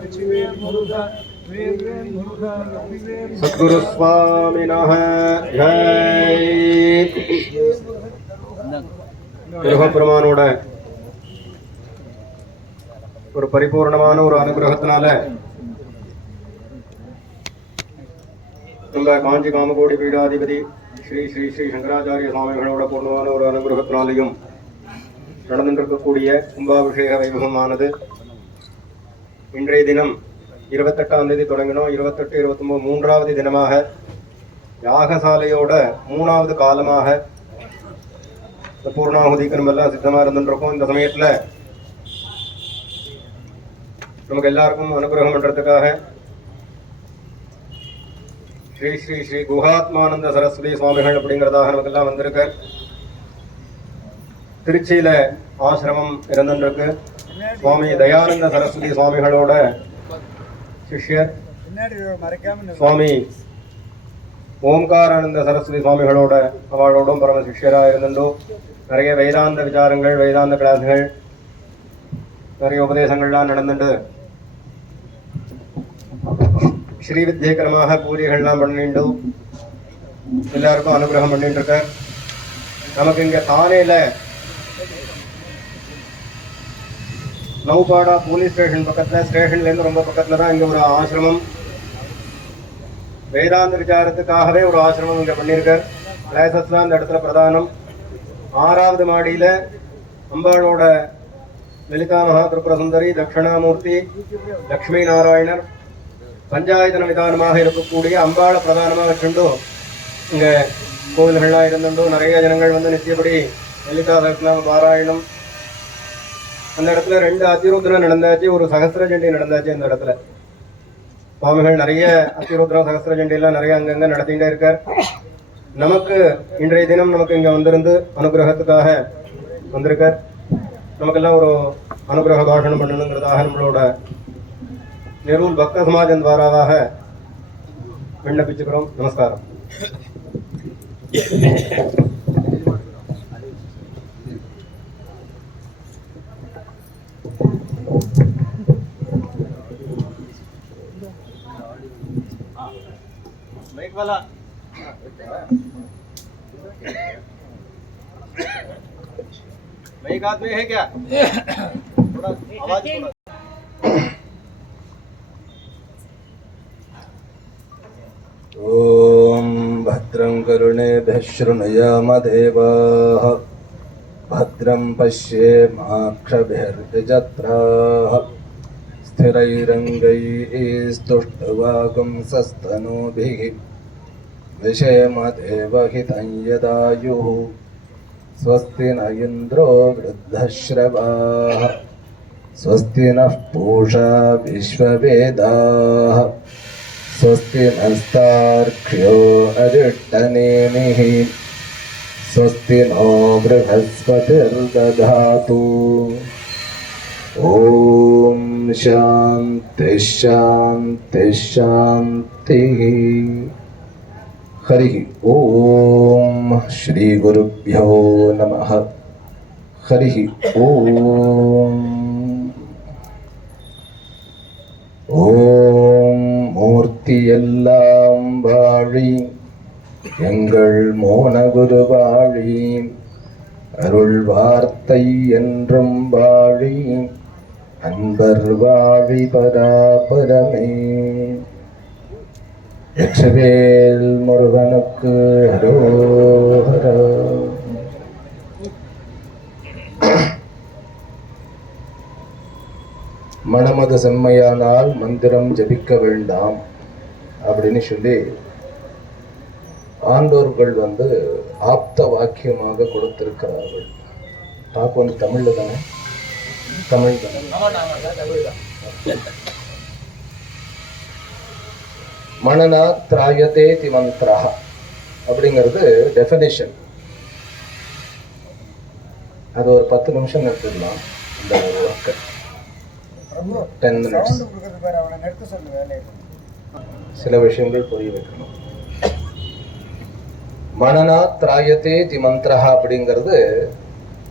வெற்றிவேல் முருகா வேல்வேல் முருகா சத்குரு சுவாமினஹ ஜெய். முருகப்பெருமானோட ஒரு பரிபூர்ணமான ஒரு அனுகிரகத்தினால நம்ம காஞ்சி காமகோடி பீடாதிபதி ஸ்ரீ ஸ்ரீ ஸ்ரீ சங்கராச்சாரிய சுவாமிகளோட பூர்ணமான ஒரு அனுகிரகத்தினாலையும் நடந்திருக்கக்கூடிய கும்பாபிஷேக வைபவமானது இன்றைய தினம் 28ஆம் தேதி தொடங்கினோம். 28, 29 மூன்றாவது தினமாக யாகசாலையோட 3வது காலமாக இந்த பூர்ணாகுதிக்கு நம்ம எல்லாம் சித்தமாக இருந்துருக்கோம். இந்த சமயத்தில் நமக்கு எல்லாருக்கும் அனுகிரகம் பண்றதுக்காக ஸ்ரீ ஸ்ரீ ஸ்ரீ குஹாத்மானந்த சரஸ்வதி சுவாமிகள் அப்படிங்கிறதாக நமக்கெல்லாம் வந்திருக்கு. திருச்சியில ஆசிரமம் இருந்துருக்கு. சுவாமி தயானந்த சரஸ்வதி சுவாமிகளோட சிஷ்யர் சுவாமி ஓம்காரானந்த சரஸ்வதி சுவாமிகளோட அவளோடும் பரம சிஷ்யராக இருந்துட்டோ நிறைய வேதாந்த விசாரங்கள், வேதாந்த கிளாஸ்கள், நிறைய உபதேசங்கள்லாம் நடந்துட்டு ஸ்ரீ வித்யகரமாக பூஜைகள்லாம் பண்ணிட்டு எல்லாருக்கும் அனுகிரகம் பண்ணிட்டு இருக்க. நமக்கு இங்க தானேல நௌபாடா போலீஸ் ஸ்டேஷன் பக்கத்துல, ஸ்டேஷன்லேருந்து ரொம்ப பக்கத்துல தான் இங்க ஒரு ஆசிரமம், வேதாந்த விசாரத்துக்காகவே ஒரு ஆசிரமம் இங்க பண்ணியிருக்கார். கிளாசஸ் தான் இந்த இடத்துல பிரதானம். 6வது மாடியில அம்பாளோட லலிதா மகா திரிபுர சுந்தரி, தட்சிணாமூர்த்தி, லக்ஷ்மி நாராயணர், பஞ்சாயத்தன விதானமாக இருக்கக்கூடிய அம்பாளை பிரதானமாக வச்சுண்டோ இங்க கோவில்கள்லாம் இருந்துட்டோ நிறைய ஜனங்கள் வந்து நித்தியப்படி லலிதா சகஸ்ரநாம பாராயணம். அந்த இடத்துல 2 அதிருத்ரம் நடந்தாச்சு, ஒரு சகஸ்ரஜண்டி நடந்தாச்சு. இந்த இடத்துல சுவாமிகள் நிறைய அதிருத்ரம் சகஸ்ரஜண்டி எல்லாம் நிறைய அங்கங்க நடத்திட்டே இருக்கார். நமக்கு இன்றைய தினம் நமக்கு இங்க வந்திருந்து அனுகிரகத்துக்காக வந்திருக்கார். நமக்கெல்லாம் ஒரு அனுகிரக பாஷணம் பண்ணணுங்கிறதாக நம்மளோட நெரூல் பக்த சமாஜம் துவாராவாக விண்ணப்பிச்சுக்கிறோம். நமஸ்காரம். माइक वाला माइक हाथ में है क्या? थोड़ा आवाज थोड़ा ओम भद्रं करुणेभ्यः शृणुयाम देवाः भद्रं पश्येमाक्षभिर्यजत्राः स्थिरैरङ्गैस्तुष्टुवागुंसस्तनूभिः विषेम देवहितं यदायुः स्वस्ति न इन्द्रो वृद्धश्रवाः स्वस्ति नः पूषा विश्ववेदाः स्वस्ति नस्तार्क्ष्यो अरिष्टनेमिः स्वस्ति नो बृहस्पतिर्दधातु ॐ शान्ति शान्ति शान्तिः हरिः ॐ श्री गुरुभ्यो नमः हरिः ॐ மூர்த்தி எல்லாம் வாழி எங்கள் மோனகுரு வாழி அருள் வார்த்தை என்றும் வாழி அன்பர் வாழி பராபரமே. வெற்றிவேல் முருகனுக்கு அரோகரா. மனமது செம்மையானால் மந்திரம் ஜபிக்க வேண்டாம் அப்படின்னு சொல்லி ஆண்டோர்கள் வந்து ஆப்த வாக்கியமாக கொடுத்திருக்கிறார்கள். டாக் வந்து தமிழ்ல தானே? தமிழ் தானே? மனனா திராயத்தே திமந்திரா அப்படிங்கிறது டெஃபினிஷன். அது ஒரு 10 நிமிஷம் எடுத்துக்கலாம். இந்த ஒர்க்கை 10 minutes. சில விஷயங்கள் புரிய வைக்கணும். மனனா திராயத்தே திமந்திரா அப்படிங்கிறது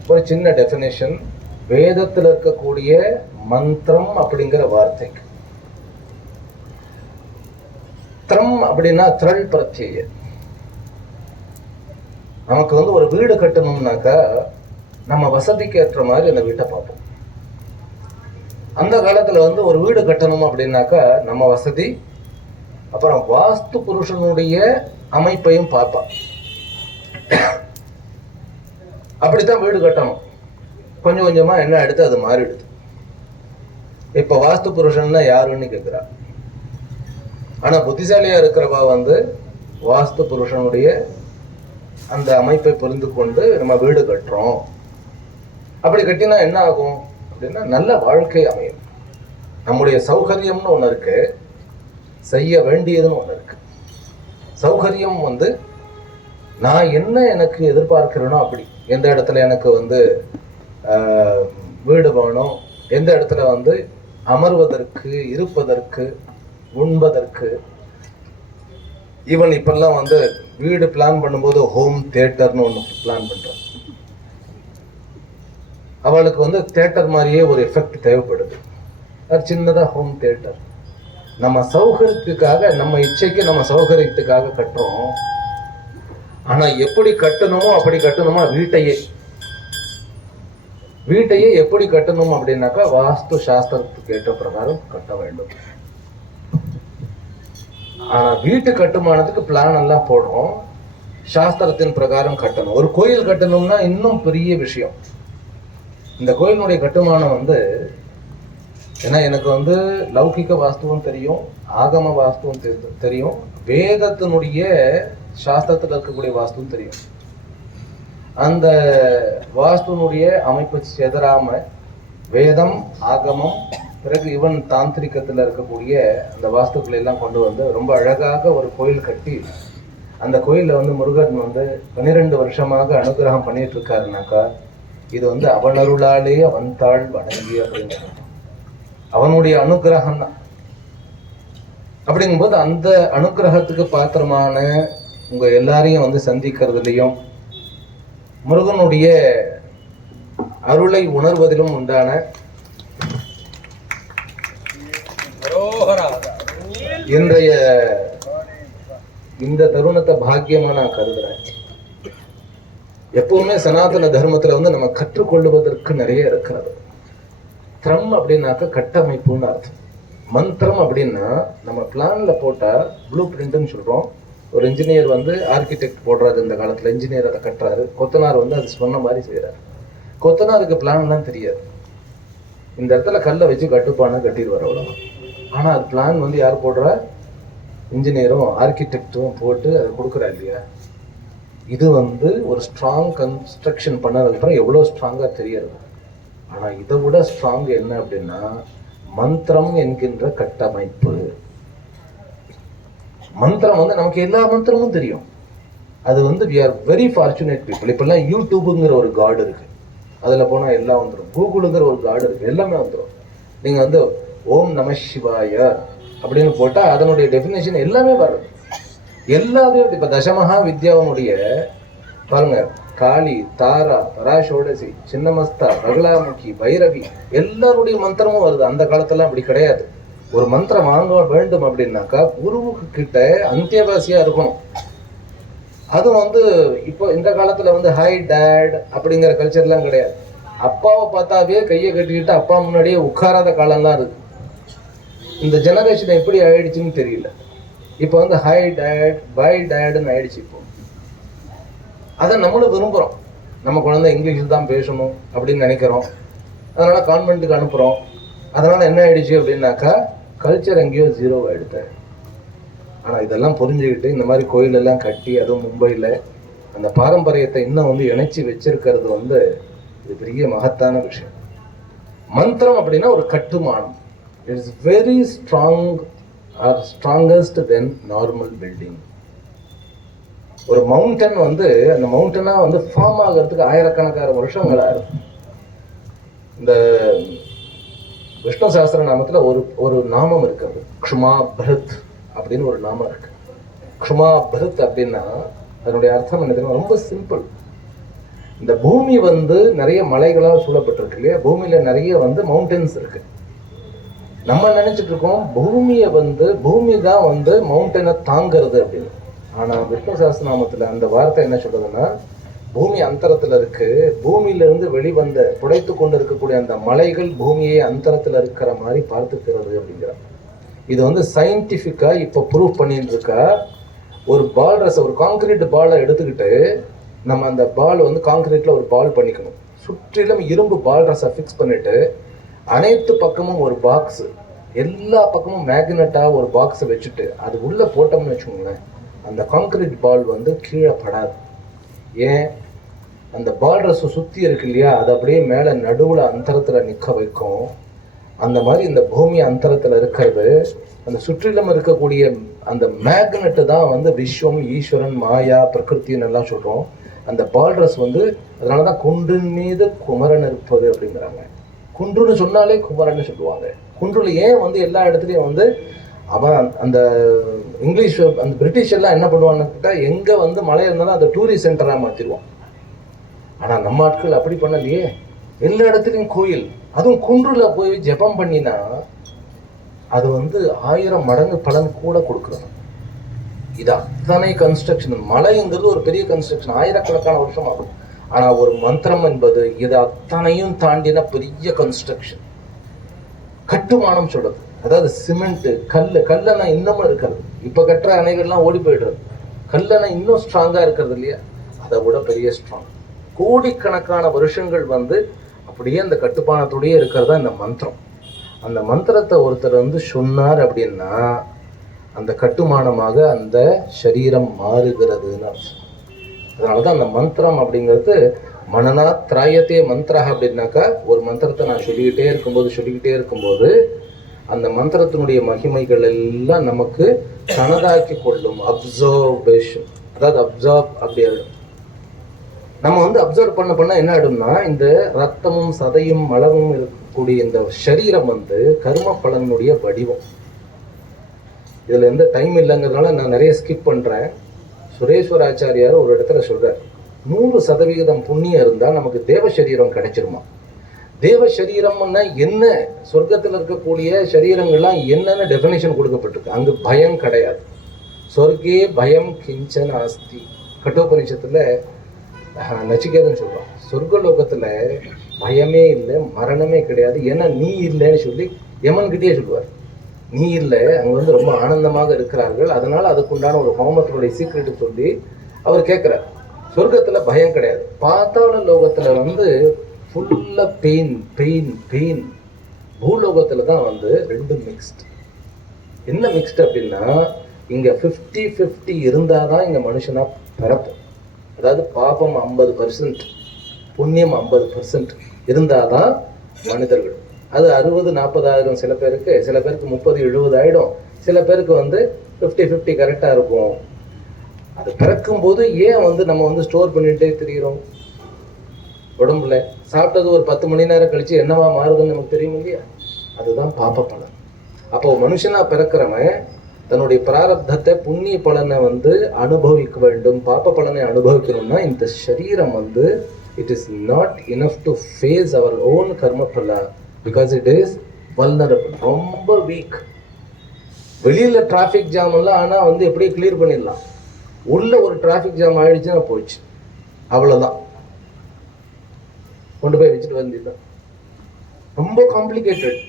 ஒரு சின்ன டெஃபினேஷன். வேதத்தில் இருக்கக்கூடிய மந்திரம் அப்படிங்கிற வார்த்தைக்கு திரம் அப்படின்னா திரள் பிரத்யய. நமக்கு வந்து ஒரு வீடு கட்டணும்னாக்கா நம்ம வசதிக்கு ஏற்ற மாதிரி அந்த வீட்டை பார்ப்போம். அந்த காலத்துல வந்து ஒரு வீடு கட்டணும் அப்படின்னாக்கா நம்ம வசதி, அப்புறம் வாஸ்து புருஷனுடைய அமைப்பையும் பார்ப்பான். அப்படித்தான் வீடு கட்டணும். கொஞ்சம் கொஞ்சமா என்ன எடுத்து அது மாறிடுது. இப்ப வாஸ்து புருஷன்னா யாருன்னு கேட்கிறா. ஆனா புத்திசாலியா இருக்கிறவா வந்து வாஸ்து புருஷனுடைய அந்த அமைப்பை புரிந்து கொண்டு நம்ம வீடு கட்டுறோம். அப்படி கட்டினா என்ன ஆகும் அப்படின்னா நல்ல வாழ்க்கை அமையும். நம்முடைய சௌகரியம்னு ஒண்ணு இருக்கு, செய்ய வேண்டியதுன்னு ஒண்ணு இருக்கு. சௌகரியம் வந்து நான் என்ன எனக்கு எதிர்பார்க்கிறேனோ அப்படி, எந்த இடத்துல எனக்கு வந்து வீடு வேணும், எந்த இடத்துல வந்து அமர்வதற்கு, இருப்பதற்கு, உண்பதற்கு. ஈவன் இப்பெல்லாம் வந்து வீடு பிளான் பண்ணும்போது ஹோம் தியேட்டர்னு ஒன்று பிளான் பண்றோம். அவளுக்கு வந்து தியேட்டர் மாதிரியே ஒரு எஃபெக்ட் தேவைப்படுது. அது சின்னதா ஹோம் தியேட்டர். நம்ம சௌகரியத்துக்காக, நம்ம இச்சைக்கு, நம்ம சௌகரியத்துக்காக கட்டுறோம். ஆனா எப்படி கட்டணுமோ அப்படி கட்டணுமா வீட்டையே எப்படி கட்டணும் அப்படின்னாக்கா வாஸ்து சாஸ்திரத்துக்கு ஏற்ற பிரகாரம் கட்ட வேண்டும். ஆனா வீட்டு கட்டுமானத்துக்கு பிளான் எல்லாம் போடுறோம், சாஸ்திரத்தின் பிரகாரம் கட்டணும். ஒரு கோயில் கட்டணும்னா இன்னும் பெரிய விஷயம். இந்த கோயிலுடைய கட்டுமானம் வந்து, ஏன்னா எனக்கு வந்து லௌகிக வாஸ்துவும் தெரியும், ஆகம வாஸ்துவும் தெரியும், வேதத்தினுடைய சாஸ்திரத்தில் இருக்கக்கூடிய வாஸ்துவும் தெரியும். அந்த வாஸ்துனுடைய அமைப்பு செதறாம வேதம், ஆகமம், பிறகு இவன் தாந்திரிகத்தில் இருக்கக்கூடிய அந்த வாஸ்துக்களை எல்லாம் கொண்டு வந்து ரொம்ப அழகாக ஒரு கோயில் கட்டி, அந்த கோயிலில் வந்து முருகன் வந்து 12 வருஷமாக அனுகிரகம் பண்ணிட்டு இருக்காருனாக்கா இது வந்து அவனருளாலே அவன்தாள் வணங்கி அப்படிங்கிறான். அவனுடைய அனுகிரகம் தான். அப்படிங்கும்போது அந்த அனுகிரகத்துக்கு பாத்திரமான உங்க எல்லாரையும் வந்து சந்திக்கிறதுலையும் முருகனுடைய அருளை உணர்வதிலும் உண்டான இன்றைய இந்த தருணத்தை பாக்கியமா நான் கருதுறேன். எப்பவுமே சனாதன தர்மத்துல வந்து நம்ம கற்றுக்கொள்வதற்கு நிறைய இருக்கிறது. திரம் அப்படின்னாக்க கட்டமைப்புன்னு அர்த்தம். மந்திரம் அப்படின்னா நம்ம பிளான்ல போட்டா ப்ளூ பிரிண்ட்னு சொல்றோம். ஒரு இன்ஜினியர் வந்து ஆர்கிடெக்ட் போடுறாரு, இந்த காலத்துல இன்ஜினியர் அதை கட்டுறாரு, கொத்தனார் வந்து அது சொன்ன மாதிரி செய்யறாரு. கொத்தனாருக்கு பிளான் எல்லாம் தெரியாது. இந்த இடத்துல கல்லை வச்சு கட்டுப்பான கட்டிடுவார், அவ்வளவுதான். ஆனா அது பிளான் வந்து யார் போடுறா? இன்ஜினியரும் ஆர்கிடெக்டும் போட்டு அதை கொடுக்குறா இல்லையா? இது வந்து ஒரு ஸ்ட்ராங் கன்ஸ்ட்ரக்ஷன் பண்ணதுக்கப்புறம் எவ்வளோ ஸ்ட்ராங்காக தெரியறது. ஆனால் இதை விட ஸ்ட்ராங் என்ன அப்படின்னா மந்திரம் என்கின்ற கட்டமைப்பு. மந்திரம் வந்து நமக்கு எல்லா மந்திரமும் தெரியும். அது வந்து we are very fortunate people. இப்பெல்லாம் யூடியூபுங்கிற ஒரு கார்டு இருக்கு, அதில் போனால் எல்லாம் வந்துடும். கூகுளுங்கிற ஒரு கார்டு இருக்கு, எல்லாமே வந்துடும். நீங்கள் வந்து ஓம் நம சிவாய அப்படின்னு போட்டால் அதனுடைய டெஃபினேஷன் எல்லாமே வருது. எல்லாத்தையும் இப்ப தசமகா வித்யாவனுடைய பாருங்க, காளி, தாரா, பராசோடசி, சின்னமஸ்தா, பகலாமுகி, பைரவி, எல்லாருடைய மந்திரமும் வருது. அந்த காலத்துல அப்படி கிடையாது. ஒரு மந்திரம் வாங்க வேண்டும் அப்படின்னாக்கா குருவுக்கு கிட்ட அந்தியவாசியா இருக்கணும். அது வந்து இப்போ இந்த காலத்துல வந்து ஹை டேட் அப்படிங்கிற கல்ச்சர்லாம் கிடையாது. அப்பாவை பார்த்தாவே கையை கட்டிக்கிட்டு அப்பா முன்னாடியே உட்காராத காலம்லாம் இருக்கு. இந்த ஜெனரேஷன் எப்படி ஆயிடுச்சுன்னு தெரியல. இப்போ வந்து ஹை டேட், பை டேடுன்னு ஆயிடுச்சு. இப்போ அதை நம்மளும் விரும்புகிறோம். நம்ம குழந்தை இங்கிலீஷில் தான் பேசணும் அப்படின்னு நினைக்கிறோம். அதனால கான்வென்ட்டுக்கு அனுப்புகிறோம். அதனால என்ன ஆயிடுச்சு அப்படின்னாக்கா கல்ச்சர் எங்கேயோ ஜீரோ ஆயிடுது. ஆனால் இதெல்லாம் புரிஞ்சுக்கிட்டு இந்த மாதிரி கோயிலெல்லாம் கட்டி, அதுவும் மும்பையில் அந்த பாரம்பரியத்தை இன்னும் வந்து இணைச்சி வச்சிருக்கிறது வந்து இது பெரிய மகத்தான விஷயம். மந்திரம் அப்படின்னா ஒரு கட்டுமானம். It's very strong or strongest then normal building. ஒரு மவுண்டன் வந்து அந்த மவுண்டனா வந்து ஃபார்ம் ஆகிறதுக்கு ஆயிரக்கணக்கான வருஷங்கள் ஆகும். இந்த விஷ்ணு சாஸ்திர நாமத்துல ஒரு நாமம் இருக்கிறது, க்ஷுமா பரத் அப்படின்னு ஒரு நாமம் இருக்கு. க்ஷுமா பரத் அப்படின்னா அதனுடைய அர்த்தம் என்ன தெரியுமா? ரொம்ப சிம்பிள். இந்த பூமி வந்து நிறைய மலைகளால் சூழப்பட்டிருக்கு இல்லையா? பூமியில நிறைய வந்து மவுண்டன்ஸ் இருக்கு. நம்ம நினைச்சிட்டு இருக்கோம் பூமியை வந்து பூமி தான் வந்து மவுண்டனை தாங்கிறது அப்படின்னு. ஆனா விஷ்ணு சஹஸ்ரநாமத்துல அந்த வார்த்தை என்ன சொல்றதுன்னா பூமி அந்தரத்துல இருக்கு. பூமியில இருந்து வெளிவந்த புடைத்து கொண்டு இருக்கக்கூடிய அந்த மலைகள் பூமியை அந்தரத்துல இருக்கிற மாதிரி பார்த்துக்கிறது அப்படிங்கிறாங்க. இது வந்து சயின்டிஃபிக்கா இப்ப ப்ரூவ் பண்ணிட்டு இருக்கா. ஒரு பால் ரச ஒரு காங்கிரீட் பாலை எடுத்துக்கிட்டு நம்ம அந்த பால் வந்து காங்கிரீட்ல ஒரு பால் பண்ணிக்கணும். சுற்றிலும் இரும்பு பால் ரசை ஃபிக்ஸ் பண்ணிட்டு அனைத்து பக்கமும் ஒரு பாக்ஸ், எல்லா பக்கமும் மேக்னெட்டா ஒரு பாக்ஸை வச்சுட்டு அது உள்ள போட்டோம்னு வச்சுக்கோங்களேன், அந்த காங்கிரீட் பால் வந்து கீழே படாது. ஏன்? அந்த பால் ரச சுத்தி இருக்கு இல்லையா, அது அப்படியே மேல நடுவுல அந்தரத்துல நிக்க வைக்கும். அந்த மாதிரி இந்த பூமி அந்தரத்துல இருக்கிறது, அந்த சுற்றிலும் இருக்கக்கூடிய அந்த மேக்னெட்டு தான் வந்து விஸ்வம், ஈஸ்வரன், மாயா, பிரகிருத்தின்னு எல்லாம் சொல்றோம். அந்த பால்ரஸ் வந்து அதனாலதான் குன்றின் மீது குமரன் இருப்பது அப்படிங்கிறாங்க. குன்றுன்னு சொன்னாலே குமரன்னு சொல்லுவாங்க. குன்றுல ஏன் வந்து எல்லா இடத்துலையும் வந்து அவன் அந்த இங்கிலீஷ் அந்த பிரிட்டிஷ் எல்லாம் என்ன பண்ணுவான்னு கேட்டா, எங்க வந்து மழை இருந்தாலும் அந்த டூரிஸ்ட் சென்டரா மாத்திடுவான். ஆனா நம்ம ஆட்கள் அப்படி பண்ணலையே, எல்லா இடத்துலையும் கோயில். அதுவும் குன்றுல போய் ஜெபம் பண்ணினா அது வந்து 1000 மடங்கு பலன் கூட கொடுக்குறது. இது அத்தனை கன்ஸ்ட்ரக்ஷன். மலைங்கிறது ஒரு பெரிய கன்ஸ்ட்ரக்ஷன், ஆயிரக்கணக்கான வருஷம் ஆகும். ஆனா ஒரு மந்திரம் என்பது இது அத்தனையும் தாண்டின பெரிய கன்ஸ்ட்ரக்ஷன். கட்டுமானம் சொல்றது, அதாவது சிமெண்ட், கல்லணை இன்னமும் இருக்கிறது. இப்ப கட்டுற அணைகள்லாம் ஓடி போயிடுறது. கல்லணை இன்னும் ஸ்ட்ராங்கா இருக்கிறது இல்லையா, அதை விட பெரிய ஸ்ட்ராங். கோடிக்கணக்கான வருஷங்கள் வந்து அப்படியே அந்த கட்டுமானத்தோடயே இருக்கிறதா இந்த மந்திரம். அந்த மந்திரத்தை ஒருத்தர் வந்து சொன்னார் அப்படின்னா அந்த கட்டுமானமாக அந்த சரீரம் மாறுகிறதுன்னு அர்த்தம். அதனாலதான் அந்த மந்திரம் அப்படிங்கிறது மனனா திராயத்தே மந்திரா அப்படின்னாக்கா, ஒரு மந்திரத்தை நான் சொல்லிக்கிட்டே இருக்கும்போது அந்த மந்திரத்தினுடைய மகிமைகள் எல்லாம் நமக்கு தனதாக்கி கொள்ளும். அப்சர்வேஷன், அதாவது அப்சர்வ் அப்படி ஆயிடும். நம்ம வந்து அப்சர்வ் பண்ண என்ன ஆயிடும்னா, இந்த ரத்தமும் சதையும் மலமும் இருக்கக்கூடிய இந்த சரீரம் வந்து கர்ம பலனுடைய வடிவம். இதுல எந்த டைம் இல்லைங்கிறதுனால நான் நிறைய ஸ்கிப் பண்றேன். சுரேஸ்வர ஆச்சாரியார் ஒரு இடத்துல சொல்றார், 100% புண்ணியம் இருந்தா நமக்கு தேவ சரீரம் கிடைச்சிருமா. தேவ சரீரம்னா என்ன, சொர்க்கத்தில் இருக்கக்கூடிய சரீரங்கள்லாம் என்னென்ன டெஃபினேஷன் கொடுக்கப்பட்டிருக்கு. அங்கு பயம் கிடையாது. சொர்க்கே பயம் கிஞ்சன் ஆஸ்தி. கட்டோபனிஷத்துல நச்சிகேதன் சொல்றான், சொர்க்கலோகத்துல பயமே இல்லை, மரணமே கிடையாது, ஏன்னா நீ இல்லைன்னு சொல்லி யமன் கிட்டே சொல்லுவார். நீ இல்லை, அங்க வந்து ரொம்ப ஆனந்தமாக இருக்கிறார்கள், அதனால அதுக்குண்டான ஒரு ஹோமத்தினுடைய சீக்ரெட் சொல்லி அவர் கேட்கிறார். சொர்க்கத்துல பயம் கிடையாது. பாத்தாள லோகத்துல வந்து ஃபுல்லா பெயின் பெயின் பெயின். பூலோகத்துல தான் வந்து ரெண்டும் மிக்ஸ்ட். என்ன மிக்ஸ்ட் அப்படின்னா, இங்க 50-50 இருந்தாதான் இங்க மனுஷனா பிறப்போம். அதாவது பாபம் 50%, புண்ணியம் 50% இருந்தாதான் மனிதர்கள். அது 60-40 சில பேருக்கு 30-70 ஆயிடும். சில பேருக்கு வந்து 50-50 கரெக்டா இருக்கும். அது பிறக்கும் போது ஏன் வந்து நம்ம வந்து ஸ்டோர் பண்ணிட்டே தெரிகிறோம் உடம்புல. சாப்பிட்டது ஒரு 10 மணி நேரம் கழிச்சு என்னவா மாறுதுன்னு நமக்கு தெரியும் இல்லையா, அதுதான் பாப பலன். அப்போ மனுஷனா பிறக்கிறவன் தன்னுடைய பிராரப்தத்தை, புண்ணிய பலனை வந்து அனுபவிக்க வேண்டும். பாப பலனை அனுபவிக்கணும்னா இந்த சரீரம் வந்து it is not enough to face our own karma phala because it is vulnerable, ரொம்ப வீக். வெளியில டிராஃபிக் ஜாம் எல்லாம் ஆனா வந்து எப்படியே கிளியர் பண்ணிடலாம். உள்ள ஒரு டிராஃபிக் ஜாம் ஆயிடுச்சுன்னா போயிடுச்சு, அவ்வளவுதான், கொண்டு போய் வச்சுட்டு வந்துதான். ரொம்ப காம்ப்ளிகேட்டட்.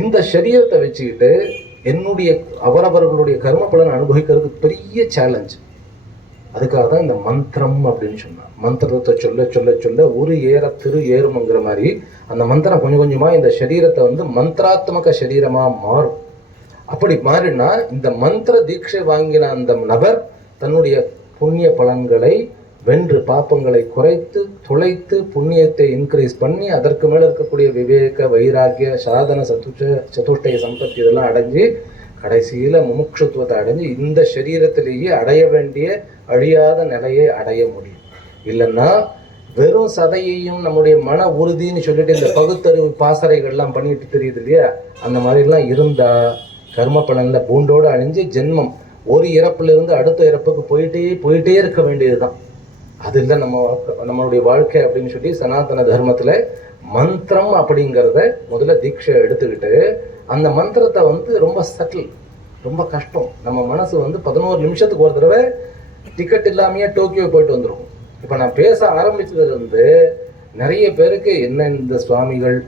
இந்த சரீரத்தை வச்சுக்கிட்டு என்னுடைய அவரவர்களுடைய கர்ம பலனை அனுபவிக்கிறது பெரிய சேலஞ்ச். அதுக்காக தான் இந்த மந்திரம் அப்படின்னு சொன்னான். மந்திரத்தை சொல்ல சொல்ல சொல்ல ஒரு திரு ஏறுமுங்கிற மாதிரி அந்த மந்திரம் கொஞ்சம் கொஞ்சமா இந்த சரீரத்தை வந்து மந்திராத்மக சரீரமா மாறும். அப்படி மாறினா இந்த மந்திர தீட்சை வாங்கின அந்த நபர் தன்னுடைய புண்ணிய பலன்களை வென்று, பாப்பங்களை குறைத்து துளைத்து, புண்ணியத்தை இன்க்ரீஸ் பண்ணி, அதற்கு மேல இருக்கக்கூடிய விவேக, வைராகிய, சாதன, சதுஷ்டய சம்பத்தி இதெல்லாம் அடைஞ்சு கடைசியில முமுட்சுத்துவத்தை அடைஞ்சு இந்த சரீரத்திலேயே அடைய வேண்டிய அழியாத நிலையை அடைய முடியும். இல்லைன்னா வெறும் சதையையும் நம்முடைய மன உறுதின்னு சொல்லிட்டு இந்த பகுத்தறிவு பாசறைகள்லாம் பண்ணிட்டு தெரியுது இல்லையா, அந்த மாதிரிலாம் இருந்தா கர்ம பலன்ல பூண்டோடு அழிஞ்சு ஜென்மம் ஒரு இறப்புல இருந்து அடுத்த இறப்புக்கு போயிட்டே இருக்க வேண்டியதுதான். அது இல்லை நம்மளுடைய வாழ்க்கை அப்படின்னு சொல்லி சனாதன தர்மத்துல மந்திரம் அப்படிங்கிறத முதல்ல தீட்சை எடுத்துக்கிட்டு, அந்த மந்திரத்தை வந்து ரொம்ப சட்டில், ரொம்ப கஷ்டம். நம்ம மனசு வந்து 11 நிமிஷத்துக்கு ஒரு தடவை டிக்கெட் இல்லாமையே டோக்கியோ போயிட்டு வந்துடும். இப்போ நான் பேச ஆரம்பிச்சதுலேருந்து நிறைய பேருக்கு என்ன இந்த சுவாமிகள்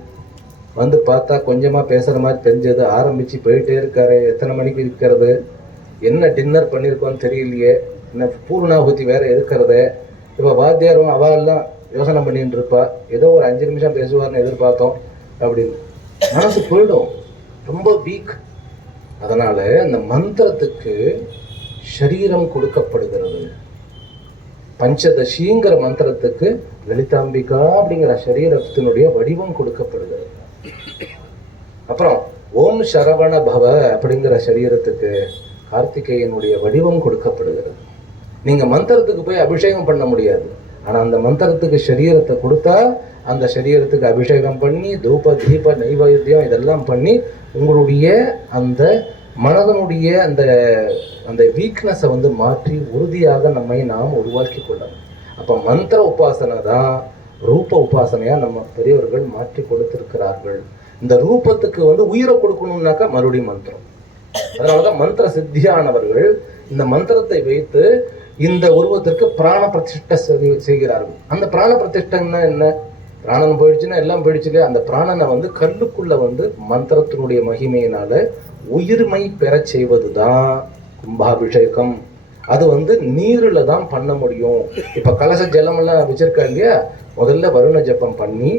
வந்து பார்த்தா கொஞ்சமாக பேசுகிற மாதிரி தெரிஞ்சது, ஆரம்பித்து போயிட்டே இருக்காரு, எத்தனை மணிக்கு இருக்கிறது, என்ன டின்னர் பண்ணியிருக்கோன்னு தெரியலையே, என்ன பூர்ணாகுதி வேற இருக்கிறது. இப்போ வாத்தியாரும் அவெல்லாம் யோசனை பண்ணிட்டு இருப்பா, ஏதோ ஒரு 5 நிமிஷம் பேசுவார்னு எதிர்பார்த்தோம் அப்படின்னு மனசு போயிடும், ரொம்ப வீக். அதனால அந்த மந்திரத்துக்கு ஷரீரம் கொடுக்கப்படுகிறது. பஞ்சதசிங்கிற மந்திரத்துக்கு லலிதாம்பிகா அப்படிங்கிற சரீரத்தினுடைய வடிவம் கொடுக்கப்படுகிறது. அப்புறம் ஓம் சரவண பவ அப்படிங்கிற சரீரத்துக்கு கார்த்திகேயனுடைய வடிவம் கொடுக்கப்படுகிறது. நீங்க மந்திரத்துக்கு போய் அபிஷேகம் பண்ண முடியாது, ஆனா அந்த மந்திரத்துக்கு சரீரத்தை கொடுத்தா அந்த சரீரத்துக்கு அபிஷேகம் பண்ணி தூப தீப நைவேத்தியம் இதெல்லாம் பண்ணி உங்களுடைய அந்த மனதனுடைய அந்த அந்த வீக்னஸை வந்து மாற்றி உறுதியாக நம்மை நாம் உருவாக்கி கொள்ளணும். அப்போ மந்திர உபாசனை தான் ரூப உபாசனையாக நம்ம பெரியவர்கள் மாற்றி கொடுத்திருக்கிறார்கள். இந்த ரூபத்துக்கு வந்து உயிரை கொடுக்கணும்னாக்கா மறுபடியும் மந்திரம். அதனால தான் மந்திர சித்தியானவர்கள் இந்த மந்திரத்தை வைத்து இந்த உருவத்திற்கு பிராண பிரதிஷ்டை செய்கிறார்கள். அந்த பிராண பிரதிஷ்டைன்னா என்ன? பிராணன் போயிடுச்சுன்னா எல்லாம் போயிடுச்சு இல்லையா? அந்த பிராணனை வந்து கல்லுக்குள்ள வந்து மந்திரத்தினுடைய மகிமையினால உயிர்மை பெற செய்வது தான் கும்பாபிஷேகம். அது வந்து நீரில் தான் பண்ண முடியும். இப்போ கலச ஜலமெல்லாம் வச்சிருக்கா இல்லையா, முதல்ல வருண ஜபம் பண்ணி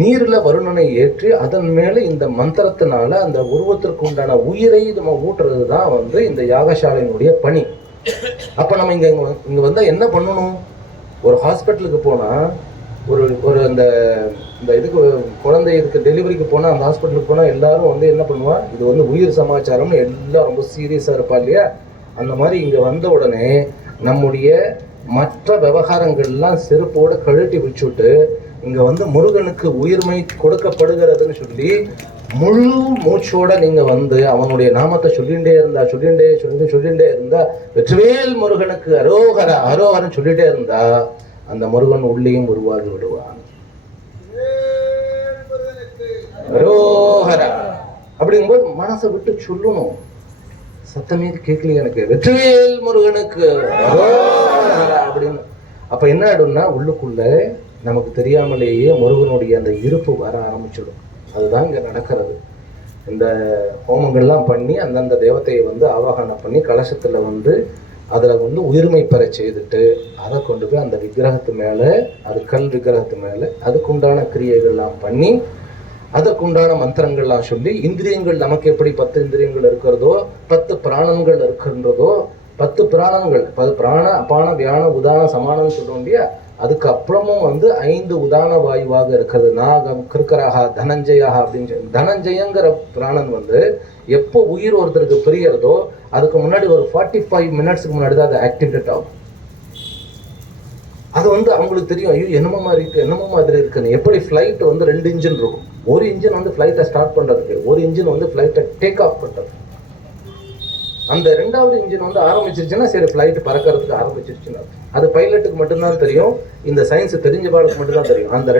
நீரில் வருணனை ஏற்றி அதன் மேலே இந்த மந்திரத்தினால அந்த உருவத்திற்கு உண்டான உயிரை நம்ம ஊட்டுறது தான் வந்து இந்த யாகசாலையினுடைய பணி. அப்போ நம்ம இங்கே வந்தால் என்ன பண்ணணும்? ஒரு ஹாஸ்பிட்டலுக்கு போனால் ஒரு அந்த இதுக்கு குழந்தை இதுக்கு டெலிவரிக்கு போனால் அந்த ஹாஸ்பிட்டலுக்கு போனால் எல்லாரும் வந்து என்ன பண்ணுவா, இது வந்து உயிர் சமாச்சாரம்னு எல்லாம் ரொம்ப சீரியஸாக இருப்பா இல்லையா? அந்த மாதிரி இங்கே வந்த உடனே நம்முடைய மற்ற விவகாரங்கள்லாம் செருப்போடு கழட்டி வச்சுட்டு இங்கே வந்து முருகனுக்கு உயிர்மை கொடுக்கப்படுகிறதுன்னு சொல்லி முழு மூச்சோட நீங்கள் வந்து அவனுடைய நாமத்தை சொல்லிகிட்டே இருந்தா வெற்றிவேல் முருகனுக்கு அரோகரா அரோகரன்னு சொல்லிகிட்டே இருந்தா அந்த முருகன் உள்ளேயும் உருவாகி விடுவான். அரோகரா அப்படிங்கும்போது மனசை விட்டு சொல்லணும். சத்தமே கேட்கல எனக்கு, வெற்றிவேல் முருகனுக்கு அரோகரா அப்படின்னு. அப்ப என்ன ஆயிடும்னா உள்ளுக்குள்ள நமக்கு தெரியாமலேயே முருகனுடைய அந்த இருப்பு வர ஆரம்பிச்சிடும். அதுதான் இங்க நடக்கிறது. இந்த ஹோமங்கள்லாம் பண்ணி அந்தந்த தேவத்தையை வந்து ஆவாகனம் பண்ணி கலசத்துல வந்து அதில் வந்து உயிர்மை பெற செய்துட்டு அதை கொண்டு போய் அந்த விக்கிரகத்து மேலே, அது கல் விக்கிரகத்து மேலே அதுக்குண்டான கிரியைகள்லாம் பண்ணி அதற்குண்டான மந்திரங்கள்லாம் சொல்லி இந்திரியங்கள் நமக்கு எப்படி 10 இந்திரியங்கள் இருக்கிறதோ 10 பிராணங்கள் இருக்கின்றதோ 10 பிராணங்கள் பிராண அபான வியான உதான சமானம்னு சொல்றோம் இல்லையா? அதுக்கப்புறமும் வந்து 5 உதான வாயுவாக இருக்கிறது. நாகம் கிருக்கராக தனஞ்சயாக அப்படின்னு சொல்லி தனஞ்சயங்கிற பிராணன் வந்து எப்போ உயிர் ஒருத்தருக்கு பிரியறதோ அதுக்கு முன்னாடி ஒரு 45 மினிட்ஸ்க்கு முன்னாடி தான் அது ஆக்டிவேட் ஆகும். அது வந்து அவங்களுக்கு தெரியும், ஐயோ என்னமோ மாதிரி இருக்குன்னு. எப்படி ஃப்ளைட் வந்து 2 இன்ஜின் இருக்கும். ஒரு இன்ஜின் வந்து ஃப்ளைட்டை ஸ்டார்ட் பண்ணுறதுக்கு, ஒரு இன்ஜின் வந்து ஃப்ளைட்டை டேக் ஆஃப் பண்ணுறது. அந்த 2வது இன்ஜின் வந்து ஆரம்பிச்சிருச்சுன்னா சரி ஃப்ளைட் பறக்கிறதுக்கு ஆரம்பிச்சிருச்சுன்னா அது பைலட்டுக்கு மட்டும்தான் தெரியும், இந்த சயின்ஸ் தெரிஞ்ச பாளுக்கு மட்டும்தான் தெரியும். அந்த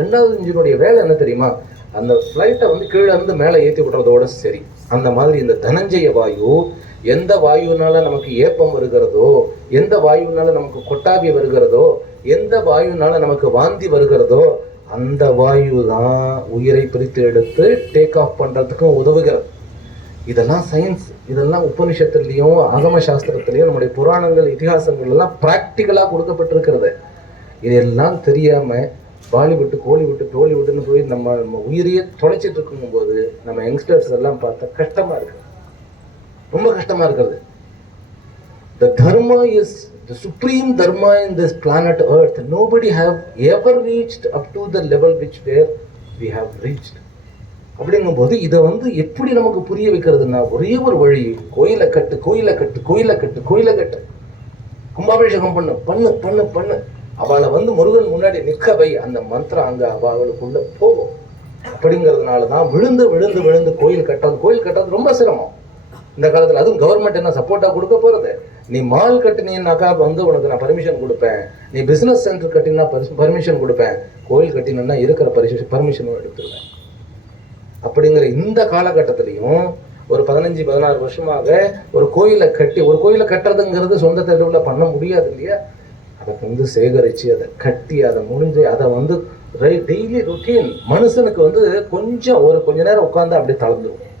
2வது இன்ஜினுடைய வேலை என்ன தெரியுமா? அந்த ஃப்ளைட்டை வந்து கீழே இருந்து மேலே ஏற்றி விடுறதோட சரி. அந்த மாதிரி இந்த தனஞ்சய வாயு எந்த வாயுனால நமக்கு ஏப்பம் வருகிறதோ, எந்த வாயுனால நமக்கு கொட்டாவி வருகிறதோ, எந்த வாயுனால நமக்கு வாந்தி வருகிறதோ அந்த வாயு தான் உயிரை பிரித்து எடுத்து டேக் ஆஃப் பண்ணுறதுக்கும் உதவுகிறது. இதெல்லாம் சயின்ஸ், இதெல்லாம் உபனிஷத்துலேயும் ஆகம சாஸ்திரத்திலையும் நம்முடைய புராணங்கள் இதிகாசங்கள் எல்லாம் ப்ராக்டிக்கலாக கொடுக்கப்பட்டிருக்கிறது. இதெல்லாம் தெரியாமல் பாலிவுட்டு கோலிவுட்டு டோலிவுட்டுன்னு போய் நம்ம உயிரையே தொலைச்சிட்டு இருக்கும்போது நம்ம யங்ஸ்டர்ஸ் எல்லாம் பார்த்தா கஷ்டமாக இருக்குது, ரொம்ப கஷ்டமாக இருக்கிறது. The dharma is the supreme dharma in this planet earth. Nobody have ever reached up to the level which where we have reached. அப்படிங்கும்போது இதை வந்து எப்படி நமக்கு புரிய வைக்கிறதுனா ஒரே ஒரு வழி, கோயிலை கட்டு கும்பாபிஷேகம் பண்ணு அவளை வந்து முருகன் முன்னாடி நிற்க வை, அந்த மந்திரம் அங்கே அவளுக்குள்ள போகும். அப்படிங்கிறதுனால தான் விழுந்து கோயில் கட்டுறது ரொம்ப சிரமம் இந்த காலத்தில். அதுவும் கவர்மெண்ட் என்ன சப்போர்ட்டாக கொடுக்க போகிறது? நீ மால் கட்டினீன்னாக்கா வந்து உனக்கு நான் பர்மிஷன் கொடுப்பேன், நீ பிஸ்னஸ் சென்டர் கட்டினா பர்மிஷன் கொடுப்பேன், கோயில் கட்டினா இருக்கிற பர்மிஷனும் எடுத்துருவேன். அப்படிங்கிற இந்த காலகட்டத்திலையும் ஒரு 15-16 வருஷமாக ஒரு கோயிலை கட்டுறதுங்கிறது சொந்த தெருவில் பண்ண முடியாது இல்லையா? அதை சேகரித்து அதை கட்டி அதை முடிஞ்சு அதை டெய்லி ரொட்டீன். மனுஷனுக்கு கொஞ்ச நேரம் உட்காந்து அப்படியே தளர்ந்துடும்.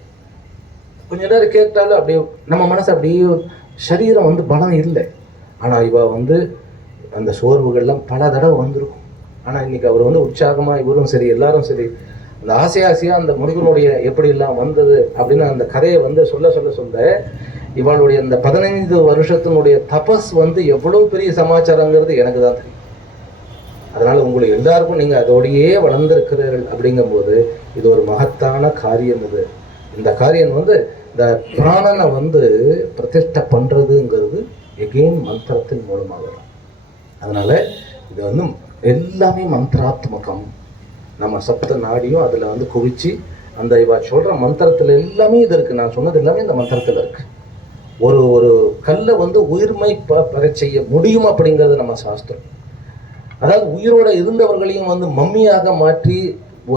கொஞ்ச நேரம் கேட்டாலும் அப்படியே நம்ம மனசு அப்படியே சரீரம் பலம் இல்லை. ஆனால் இவ அந்த சோர்வுகள்லாம் பல தடவை வந்திருக்கும். ஆனால் இன்னைக்கு அவர் உற்சாகமாக இவரும் சரி எல்லாரும் சரி அந்த ஆசையாக அந்த முருகனுடைய எப்படி எல்லாம் வந்தது அப்படின்னு அந்த கதையை சொல்ல சொல்ல சொல்ல இவளுடைய அந்த 15 வருஷத்தினுடைய தபஸ் எவ்வளவு பெரிய சமாச்சாரங்கிறது எனக்கு தான் தெரியும். அதனால உங்களுக்கு எல்லாருக்கும் நீங்க அதோடையே வளர்ந்திருக்கிறீர்கள் அப்படிங்கும்போது இது ஒரு மகத்தான காரியம். இந்த காரியம் இந்த பிராணனை பிரதிஷ்டை பண்றதுங்கிறது எகெயின் மந்திரத்தின் மூலமாக. அதனால இது எல்லாமே மந்திராத்மகம். நம்ம சப்த நாடியும் அதுல குவிச்சு அந்த இவ சொல்ற மந்திரத்துல எல்லாமே இது இருக்கு. நான் சொன்னது எல்லாமே இந்த மந்திரத்துல இருக்கு. ஒரு கல்லை உயிர்மை பெற செய்ய முடியும் அப்படிங்கிறது நம்ம சாஸ்திரம். அதாவது உயிரோட இருந்தவர்களையும் மம்மியாக மாற்றி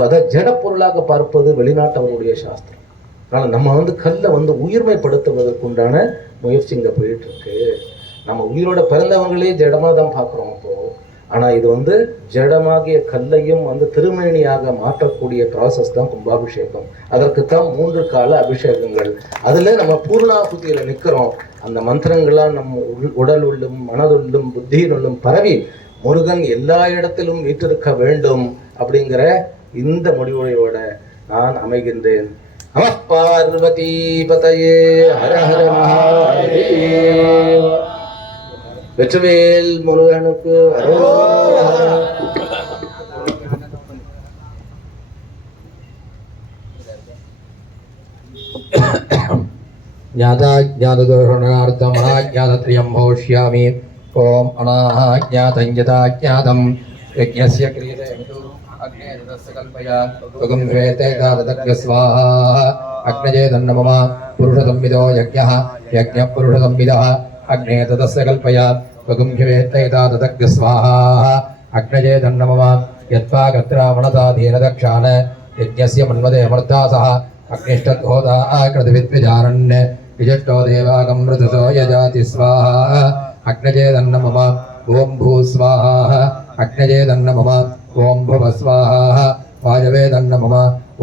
அதை ஜட பொருளாக பார்ப்பது வெளிநாட்டவருடைய சாஸ்திரம். அதனால நம்ம கல்லை உயிர்மைப்படுத்துவதற்குண்டான முயற்சி இங்க போயிட்டு இருக்கு. நம்ம உயிரோட பிறந்தவங்களே ஜடமா தான் பார்க்குறோம் இப்போ. ஆனா இது ஜடமாகிய கல்லையும் திருமேனியாக மாற்றக்கூடிய ப்ராசஸ் தான் கும்பாபிஷேகம். அதற்குத்தான் 3 கால அபிஷேகங்கள். அதுல நம்ம பூர்ணாகுதியில நிக்கிறோம். அந்த மந்திரங்களாம் நம்ம உடல் உள்ளும் மனதுள்ளும் புத்தியினுள்ளும் பரவி முருகன் எல்லா இடத்திலும் வீற்றிருக்க வேண்டும் அப்படிங்கிற இந்த முடிவுரையோட நான் அமைகின்றேன். நம பார்வதி பதயே ஹர ஹர மகாதேவ. வெற்றிவேல் முருகனுக்கு ज्ञाताज्ञातदोषणार्थम् अनाज्ञातत्रयं भविष्यामि। ओम अनाज्ञातं यथाज्ञातं यज्ञस्य क्रियते अग्ने तस्य कल्पयात् त्वं श्वेते गादतज्ञ स्वाहा। अग्नये तन्नमः पुरुषसंविदो यज्ञः यज्ञपुरुषसंविदः अग्ने तस्य कल्पयात् त्वं श्वेते गादतज्ञ स्वाहा। अग्नये तन्नमः यत्पागत्रावणताधीनदक्षाण यज्ञस्य मन्वदे अमर्तासः अग्निष्टहोदा कृतविद्विजारण्य विजष्टो देवागं मृतसो यजाति स्वाहा। अग्नये तन्नमः ओम भू स्वाहा। अग्नये तन्नमः ओम भव स्वाहा। वायवे तन्नमः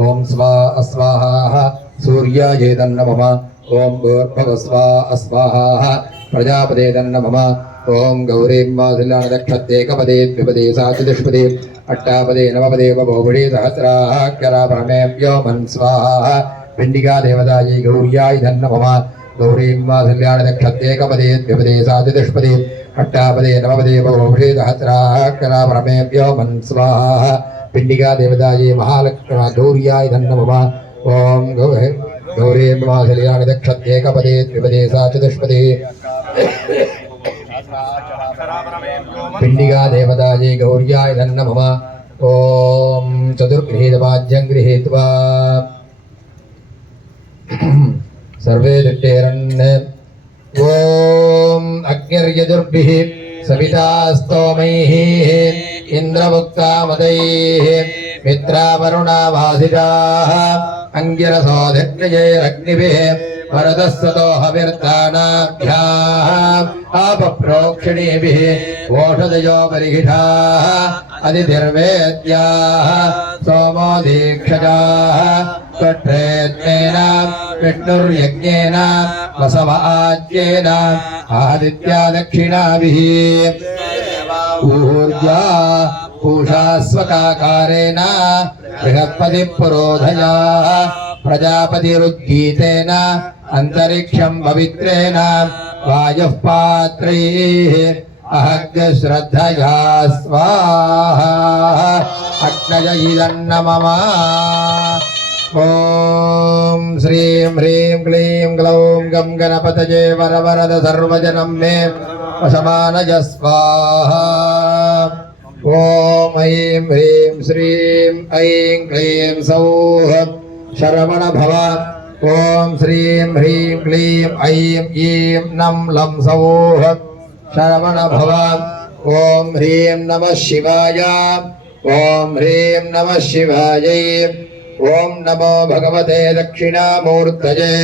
ओम स्वाहा स्वाहा। सूर्याये तन्नमः ओम भूर्भुव स्वाहा स्वाहा। प्रजापते तन्नमः ओम गौरीं माधुल्यानदक्षते कपदे द्विपदे साचतुष्पदे अट्टापदे नवपदे बभूषे सहस्राक्षरा परमे व्योमन् स्वाहा। पिण्डिका देवतायै गौर्याय तन्नमः गौरीं माधुल्यानदक्षते कपदे द्विपदे साचतुष्पदे अट्टापदे नवपदे बभूषे सहस्राक्षरा परमे व्योमन् स्वाहा। पिण्डिका देवतायै महालक्ष्मी गौर्याय तन्नमः ओम गौरीं माधुल्यानदक्षते कपदे द्विपदे साचतुष्पदे पिण्डिका देवतायै गौर्याय नमः ओम चतुर्गृहीतवाद्यं गृहीत्वा सर्वे दिट्टेरन् ओम अग्निर्यजुर्भिः सविता स्तोमैः इन्द्रमुक्तामदैः मित्रावरुणा वासिताः अंगिरसो दग्नयैरग्निभिः वरदस्सतो हविर्तानाभ्याः आपप्रोक्षिणीभिः ओषधयो परिहिताः अदितिर्वेद्याः सोमो दीक्षजाः त्वट्रेत्मेन विष्णुर्यज्ञेन वसव आज्येन आदित्या दक्षिणाभिः ऊर्जा पूषा स्वकाकारेण बृहस्पतिः पुरोधयाः प्रजापतिरुद्गीतेन अंतरिक्षं पवित्रेण वायुः पात्रैः अहग्श्रद्धया स्वाहा। अग्नय इदन्नमः ओम श्रीं ह्रीं क्लीं ग्लौं गं गणपतये वरवरद सर्वजनं मे वशमानय स्वाहा। ओम ऐं ह्रीं श्रीं ऐं क्लीं सौः शरवण भव। ओम श्रीं ह्रीं क्लीं ऐं ईं नं लं सौः शरवण भव। ओम ह्रीं नमः शिवाय। ओम ह्रीं नमः शिवायै। ओम नमो भगवते दक्षिणामूर्तये।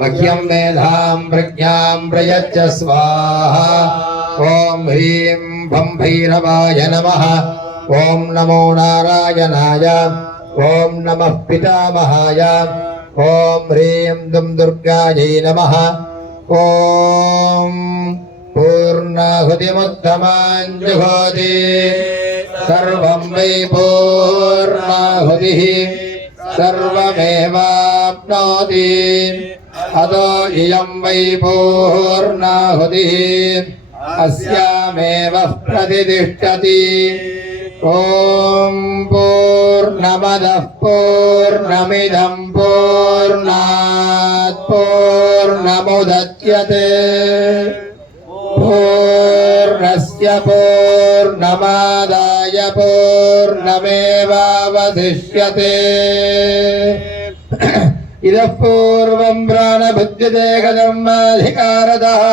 मह्यं मेधां प्रज्ञां प्रयच्छ स्वाहा। ॐ ह्रीं भं भैरवाय नमः ॐ नमो नारायणाय ॐ नमः पितामहाय ॐ ह्रीं दुं दुर्गायै नमः ॐ पूर्णाहुतिमुत्तमां जुहोति सर्वं वै पूर्णाहुतिः सर्वमेवाप्नोति अतो इयं वै पूर्णाहुतिः अस्यामेव प्रतिष्ठति ॐ पूर्णमदः पूर्णमिदं पूर्णात् पूर्णमुदच्यते पूर्णस्य पूर्णमादाय पूर्णमेवावशिष्यते इतः पूर्वं प्राणबुद्धिदेहधर्माधिकारतः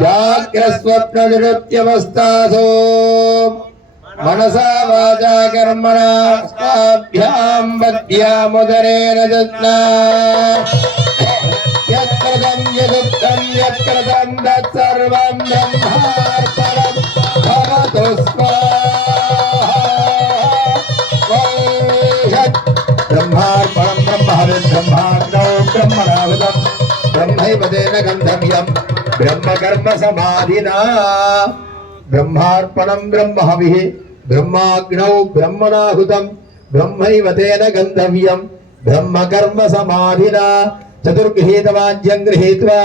जाग्रस्वप्ननिवृत्त्यवस्थासु मनसा वाचा कर्मणा स्वाभ्यां बध्यामुदरेण जज्ञा यत्कृतं यदुक्तं यत्कृतं तत्सर्वं ब्रह्मार्पणं भवतु स्वाहा ब्रह्मार्पणं ब्रह्महविर्ब्रह्माग्नौ ब्रह्मणाहुतं ब्रह्मैव तेन गन्धव्यं ब्रह्मकर्म समाधिना ब्रह्मार्पणं ब्रह्महविः ब्रह्माग्नौ ब्रह्मणाहुतं ब्रह्मैव तेन गन्धव्यं ब्रह्मकर्म समाधिना चतुर्गृहीतवाद्यं गृहीत्वा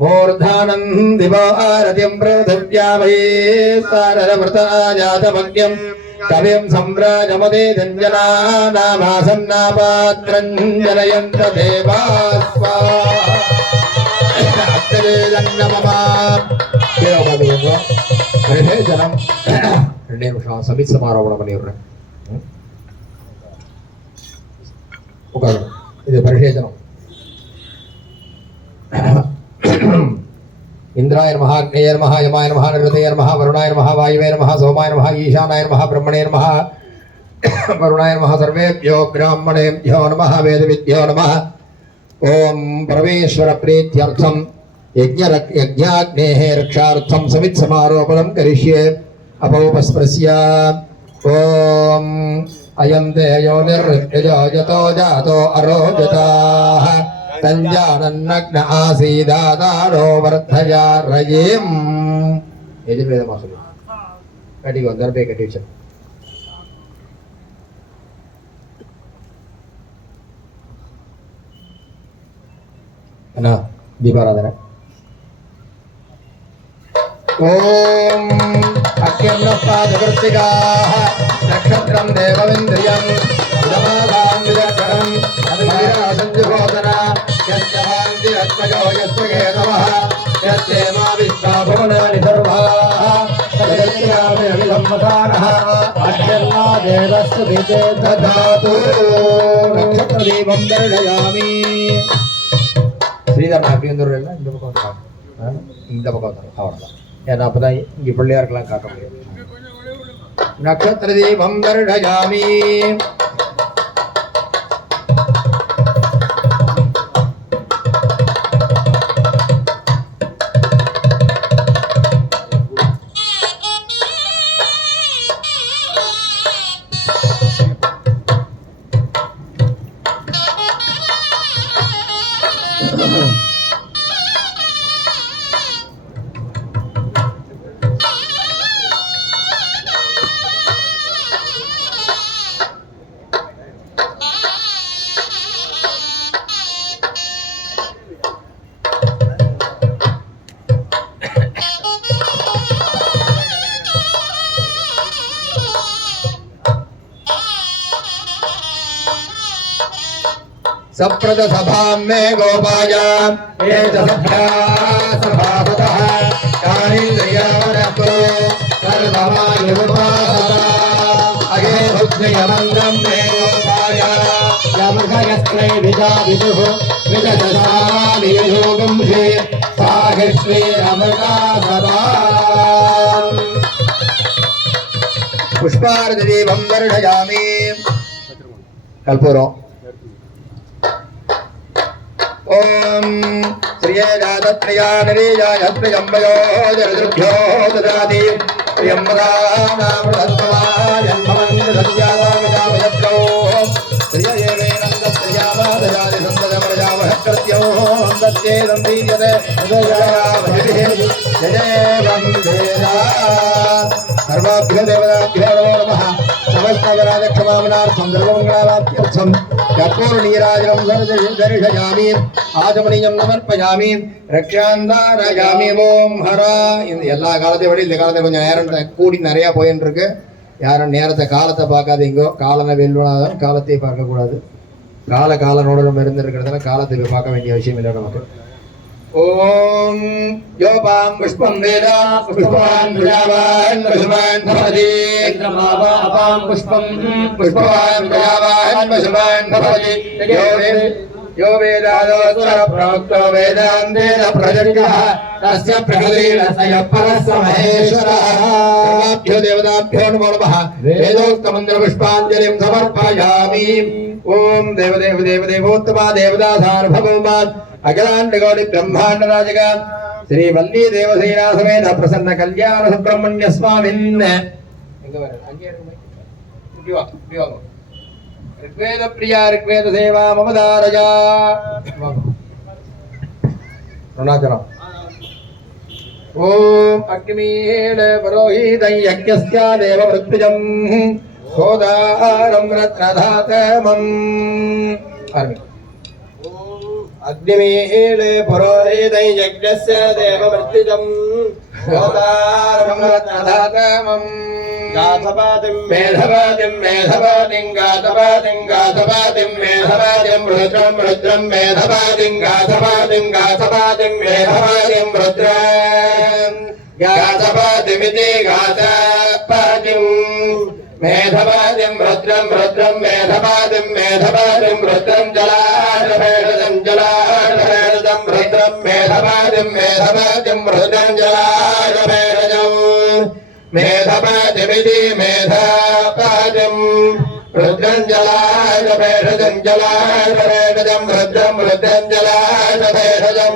मूर्धानं दिवो आरतिं प्रथव्यामहे साररमृताजातमग्न्यं कविं सम्राजमदे जञ्जनानामासन्नापात्रं जनयन्त देवा स्वाहा समित समारोहण பண்ணிடுறேன் உட்காருங்க இது பரிசேதனம் इंद्राय नमः अग्नये नमः यमाय नमः निरुतये नमः वरुणाय नमः वायुवे नमः सोमाय नमः ईशानाय नमः ब्रह्मणे नमः वरुणाय नमः सर्वेभ्यो ब्राह्मणेभ्यो नमः वेदविद्यो नमः ओम परमेश्वर प्रीत्यर्थं यज्ञाग्नेः रक्षार्थं समित समारोपणं करिष्ये अपौपस्पृश्य ओम अयं ते योनिर्यजो यतो जातो अरोजताः तंजानन्नग्न आसीदादारो वर्धया रयेम यजुर्वेद मासुल कटी को दरबे कटी चल ना दीपाराधना ओम अक्यन्नपादवर्तिकाः नक्षत्रं देवमिन्द्रियं समाधां विदक्षणं अभिरासञ्जुहोदना यस्य भान्ति रत्मजो यस्य केतवः यस्य मा विश्वाभुवनानि सर्वाः तदस्यामिरविसम्मतानः अद्यन्ना देवस्य विते दधातु नक्षत्रदीपं दर्शयामि श्रीधर नाट्यन्दुरेल्ला இந்த பக்கம் வந்துடும் அவ்வளோதான் ஏன்னா அப்பதான் இங்கே பிள்ளையாருக்கெல்லாம் காக்க முடியும் நட்சத்திர தீபம் தர்ஷயாமி सप्रद सभां मे गोपाय ये च सभ्या सभासतः कानीन्द्रियावनप्रो सर्वमायुरुपासता अगे भुज्यमन्द्रं मे गोपाय यमघयस्त्रै विजाविदुः विजदशामियुगुंसि साहिश्रीरमृता सभा पुष्पार्धदीपं दर्शयामि कर्पूरम् ओम श्रियजातत्रया निरीजाय त्र्यम्बयो जरदृभ्यो ददाति त्र्यम्बकानामृतत्वमा जन्मवन्ति सत्यावामितामयत्रौ श्रियेवेनं दत्तयामादयादि सन्ततमरजावः कृत्यो दत्तेदं दीयते जयेवं वेदा सर्वाभ्यो देवताभ्यो नमो नमः समस्तवराजक्षमामनार्थं सर्वमङ्गलावाप्त्यर्थं कर्पूरनीराजनं दर्शयामि आचमनीयं समर्पयामि रक्षाந்தாरयामि ஓம் ஹரா. இந்த எல்லா காலத்தையும் விட இந்த காலத்தை கொஞ்சம் நேரம் கூடி நிறையா போயின்னு இருக்கு. யாரும் நேரத்தை காலத்தை பார்க்காதீங்கோ. காலனை வெல்வனாதான் காலத்தை பார்க்கக்கூடாது. காலனோட நம்ம இருந்திருக்கிறதுனால காலத்தை பார்க்க வேண்டிய விஷயம் இல்லை நமக்கு. ஓம் யோபாம் புஷ்பம் வேதா புஷ்பவான் பிரஜாவான் பசுமான் பவதி இந்திரமாவாபாம் புஷ்பம் புஷ்பவான் பிரஜாவான் பசுமான் பவதி यो वेदादोत्तर प्रोक्तो वेदान्तेन प्रजज्ञः तस्य प्रहृतिः तस्य परस्य महेश्वरः. सर्वाभ्यो देवताभ्यो नमो नमः. वेदोक्तमन्त्रपुष्पाञ्जलिं समर्पयामि. ओम देवदेव देवदेवोत्तमा देवता सार्वभौमात् अखिलाण्डकोटि ब्रह्माण्डनायका श्री वल्ली देवसेना समेत प्रसन्न कल्याण सुब्रह्मण्य स्वामिन् ऋग्वेद प्रिया ऋग्वेद सेवा ममदारजा अरुणाचलम्. ओम अग्निमीळ पुरोहितं यज्ञस्य देववृत्तिजं गोदारं रत्नधातमम्. अग्निमीळ पुरोहितं यज्ञस्य देववृत्तिजं गोदारं रत्नधातमम्. गाथपातिं मेधवादिं मेधवादिं गाथवादिं गाथवादिं मेधवादिं रुद्रं रुद्रं मेधवादिं गाथवादिं गाथवादिं मेधवादिं रुद्रं गाथवादिमिति गाथपादिं मेधवादिं रुद्रं रुद्रं मेधवादिं मेधवादिं रुद्रं जलाढभेषजं जलाढभेषजं रुद्रं मेधवादिं मेधवादिं रुद्रं जलाढभेषजं मेधपादिमिति मेधपादिं रुद्रं जलाढभेषजं जलाढभेषजं रुद्रं रुद्रं जलाढभेषजं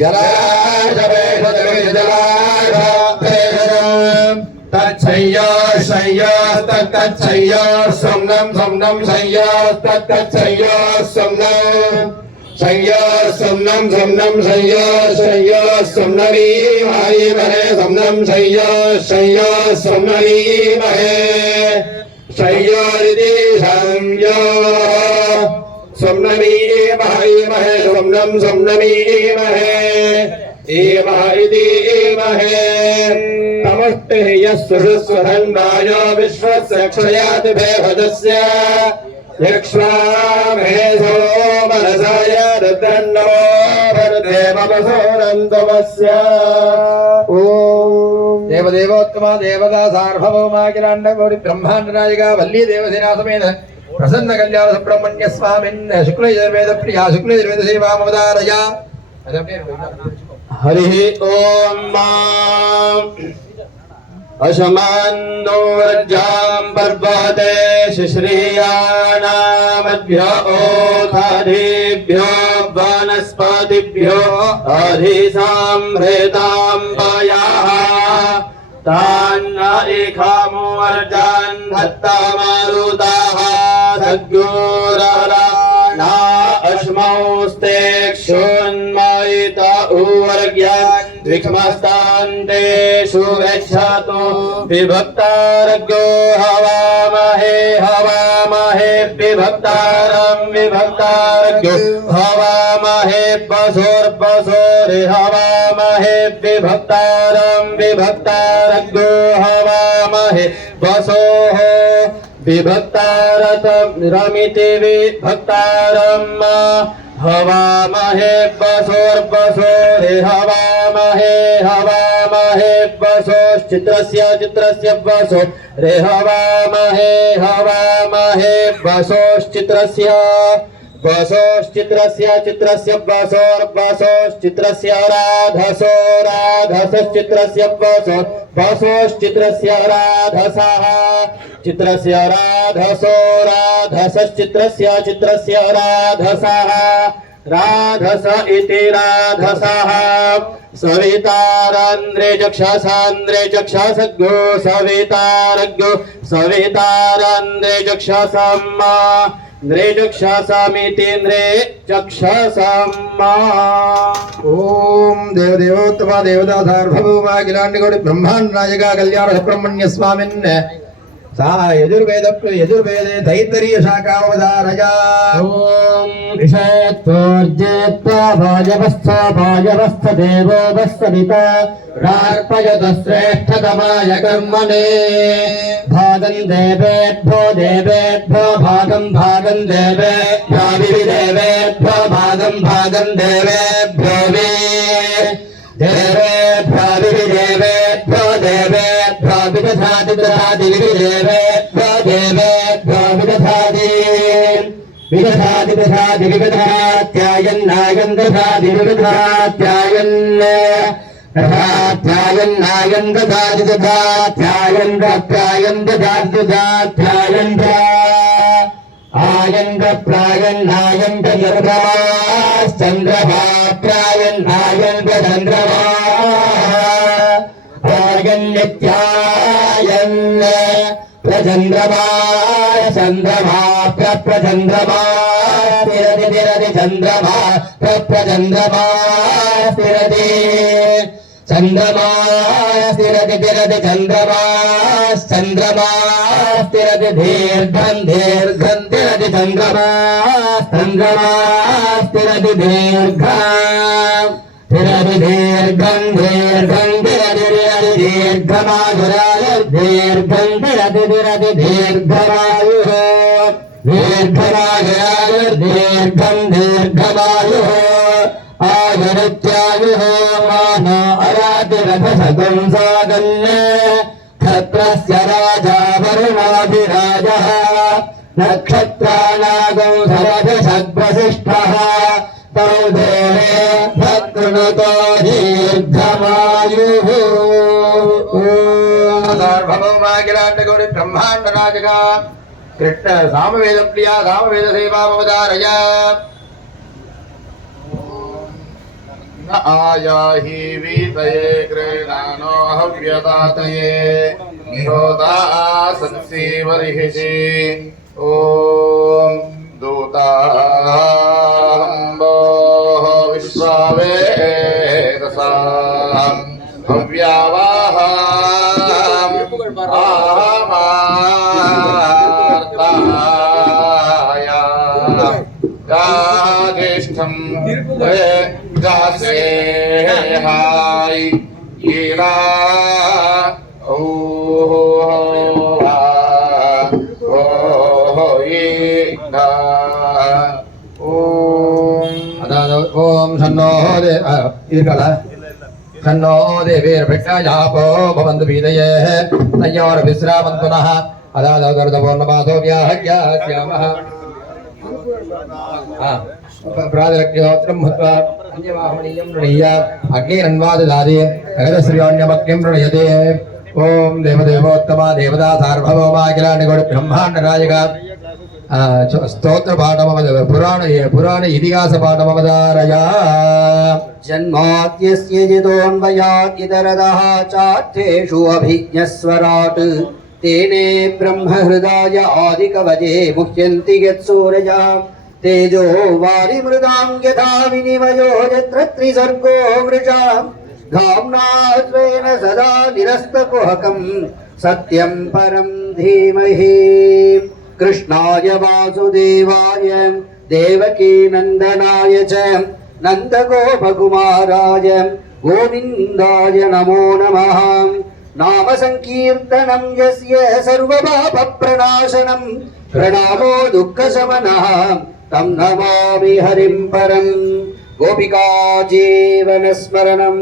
जलाढभेषजमिति जलाढभेषजं तच्छय्यास्तच्छय्यास्सम्नं सम्नं शय्यास्तच्छय्यास्सम्नं शय्यास्सम्नं सम्नं शय्यास्सम्नमीमहे सम्नं शय्यास्सम्नमीमहे शय्यारिति संज्ञा सम्नमीमहे सम्नं सम्नमीमहे इति इमहे तमष्टिः यस्सुषस्वधन्वाय विश्वस्य क्षयाति भेभजस्य यक्ष्वामहेशो मनसाय रुद्रन्नमो भरदेवमसोरन्तमस्य. ओम देवदेवोत्तमा देवता सार्वभौमा अखिलाण्डकोटि ब्रह्माण्डनायिका वल्ली देवसेना समेत प्रसन्न कल्याण सुब्रह्मण्य स्वामिन् शुक्लयजुर्वेद प्रिया शुक्लयजुर्वेद सेवा ममदारया. हरिः ओम अशमान्नो रज्जां पर्वते श्रीयानामभ्य ओथादिभ्यो वनस्पतिभ्यो अधिसाम्भृतां पयाः तान्न एखामो अर्जान् धत्ता मारुताः सद्गुररा ना अश्मौस्ते क्षुन्मयिता उवर्ग्यान् द्विक्मस्तान्ते शुभेच्छातो विभक्तारग्यो हवामहे हवामहे विभक्तारं विभक्तारग्यो हवामहे पशोर्पशोरे हवामहे विभक्तारं विभक्तारग्यो हवामहे पशोः विभक्तारतं रमिते विभक्तारं हवामहे पशोर्पशोरे हवामहे हवामहे पशोश्चित्रस्य चित्रस्य पशो रे हवामहे हवामहे पशोश्चित्रस्य वसोश्चित्रस्य चित्रस्य वसोर्वसोश्चित्रस्य राधसो राधसश्चित्रस्य वसो वसोश्चित्रस्य राधसः चित्रस्य राधसो राधसश्चित्रस्य चित्रस्य राधसः राधस इति राधसः सवितारान्द्रे चक्षासग्गो सवितारग्गो सवितारान्द्रे चक्षासम्मा द्रे चक्षासामितीन्द्रे चक्षासम्मा। ओम देवदेवोत्तमा देवता सार्वभौमा अखिलांडकोटि ब्रह्मांड नायका कल्याण सुब्रह्मण्य स्वामिन् सा यजुर्वेदे तैत्तरीय शाखावतारया। ओम ऋषत्वर्जेत्वा भाजवस्थ देवो वस्सविता प्रार्पयत श्रेष्ठतमाय कर्मणे भागं देवेभ्यो भागं देवेभ्यो विविदेवेभ्यो भागं देवेभ्यो देवेभ्यो विविदेवेभ्यो देवेभ्यो विदधाति विविदेवेभ्यो देवेभ्यो विदधाति विदधात्यायन्नायन् दधाति विदधात्यायन् दधात्यायन्नायन् दधाति दधात्यायन् दधाति दधात्यायन् आयन्द्रप्रायन्नायन् चन्द्रमाप्रायन्नायन् चन्द्रमा आयन्नित्यायन् प्रचन्द्रमा चन्द्रमा प्रचन्द्रमा स्थिरति चन्द्रमा प्रचन्द्रमा स्थिरति चन्द्रमा स्थिरति चन्द्रमा स्थिरति दीर्घं स्थिरति चन्द्रमा स्थिरति दीर्घं दीर्घमायुरायुर्दीर्घं दीर्घमायुः दीर्घमायुरायुर्दीर्घं दीर्घमायुः आयुरित्यायुः मानो अरातिरथसकं सागन् क्षत्रस्य राजा वरुणाधिराजः नक्षत्राणागौ सरथसद्वसिष्ठः तौ देवे भद्रुतो दीर्घमायुः। सार्वभौमाखिलाण्डकोटि ब्रह्माण्ड नायका कृष्ण सामवेद प्रिया सामवेद सेवावतारय। न आयाहि वीतये कृणानो हव्यतातये निहोता संसीवरिहिषि। ओम दूताम्बोः विश्वावेदसाम् हव्यावाहाम् आमार्ताया गागेष्ठम् गासेहाय ईला ओम शन्नो शन्नो देवीर्भिक्षायापो भवन्तु पीतये तयोर्विश्रामन्तु नः अदादौर्दपूर्णमासो व्याहव्यास्यामः प्रातरग्निहोत्रं भूत्वा अन्यवाहमनीयं ऋणीय अग्निरन्वाददाति नगरश्रियोऽन्यमग्निं ऋणयते। ओम देवदेवोत्तमा देवता सार्वभौमाखिलाण्डकोटि ब्रह्माण्ड नायका स्तोत्र पाठमवद पुराण इतिहास पाठमवदारया। जन्माद्यस्य यतोऽन्वयात् इतरतः चार्थेषु अभिज्ञस्वराट् तेने ब्रह्महृदाय आदिकवचे मुह्यन्ति यत्सूरया तेजो वारिमृदां यथा विनिमयो यत्र त्रिसर्गो मृषा धाम्ना स्वेन सदा निरस्तकुहकं सत्यं परं धीमहि। कृष्णाय वासुदेवाय देवकीनन्दनाय च नन्दगोपकुमाराय गोविन्दाय नमो नमः। नाम संकीर्तनं यस्य सर्वपापप्रणाशनं प्रणामो दुःखशमनः तं नमामि हरिं परम्। गोपिका जीवनस्मरणं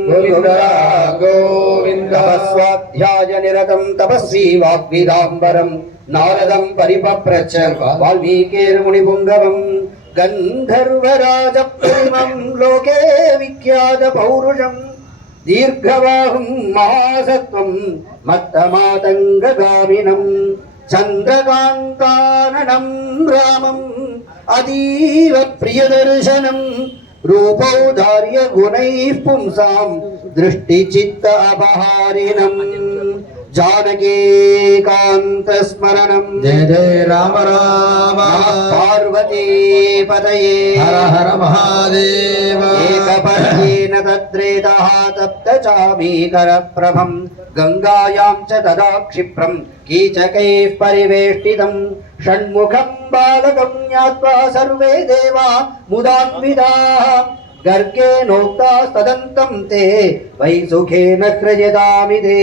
गोविन्द स्वाध्याय निरतं तपस्वी वाग्विदाम्बरं नारदं परिपप्रच्छ वाल्मीकिर्मुनिपुङ्गवं गन्धर्वराजप्रेमं लोके विख्यातपौरुषं दीर्घबाहुं महासत्त्वं मत्तमातङ्गगामिनं चन्द्रकान्ताननं रामं अतीव प्रियदर्शनम् रूपौदार्य गुणैः पुंसां दृष्टिचित्त अपहारिणम् जानकीकान्तस्मरणम् जय जय राम राम पार्वती पतये हर हर महादेव एकपर्येन तद्रेतः तप्तचामीकरप्रभम् गङ्गायां च तदा क्षिप्रम् कीचकैः परिवेष्टितम् षण्मुखं बालकं ज्ञात्वा सर्वे देवा मुदान्विताः गर्गेणोक्तास्तदन्तं ते वै सुखेन कृजतामिति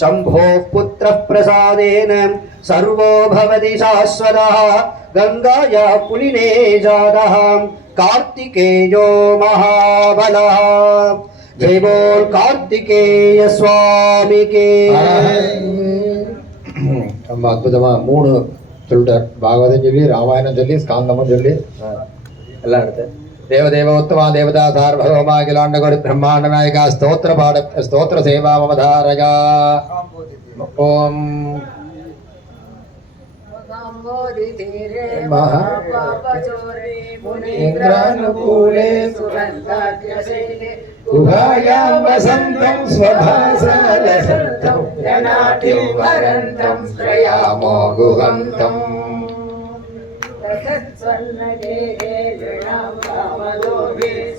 शम्भोः पुत्रः प्रसादेन सर्वो भवति शाश्वतः गङ्गाया पुलिने जातः कार्तिकेयो महाबलः जय बोल कार्तिकेय स्वामी के ரொம்ப அற்புதமா 3 சொல்லிட்டார். பாகவதம் சொல்லி, ராமாயணம் சொல்லி, ஸ்காந்தமும் சொல்லி எல்லாம் எடுத்து தேவதேவோத்தமா தேவதா சார்வபௌமா அகிலாண்டகோடி பிரம்மாண்ட நாயகா ஸ்தோத்திர பாட ஸ்தோத்திர சேவா மமதாரகா. ஓம் இந்திரானுகூலே गुहायां वसन्तं स्वभासालसन्तं जनाटिं वरन्तं श्रयामो गुहन्तं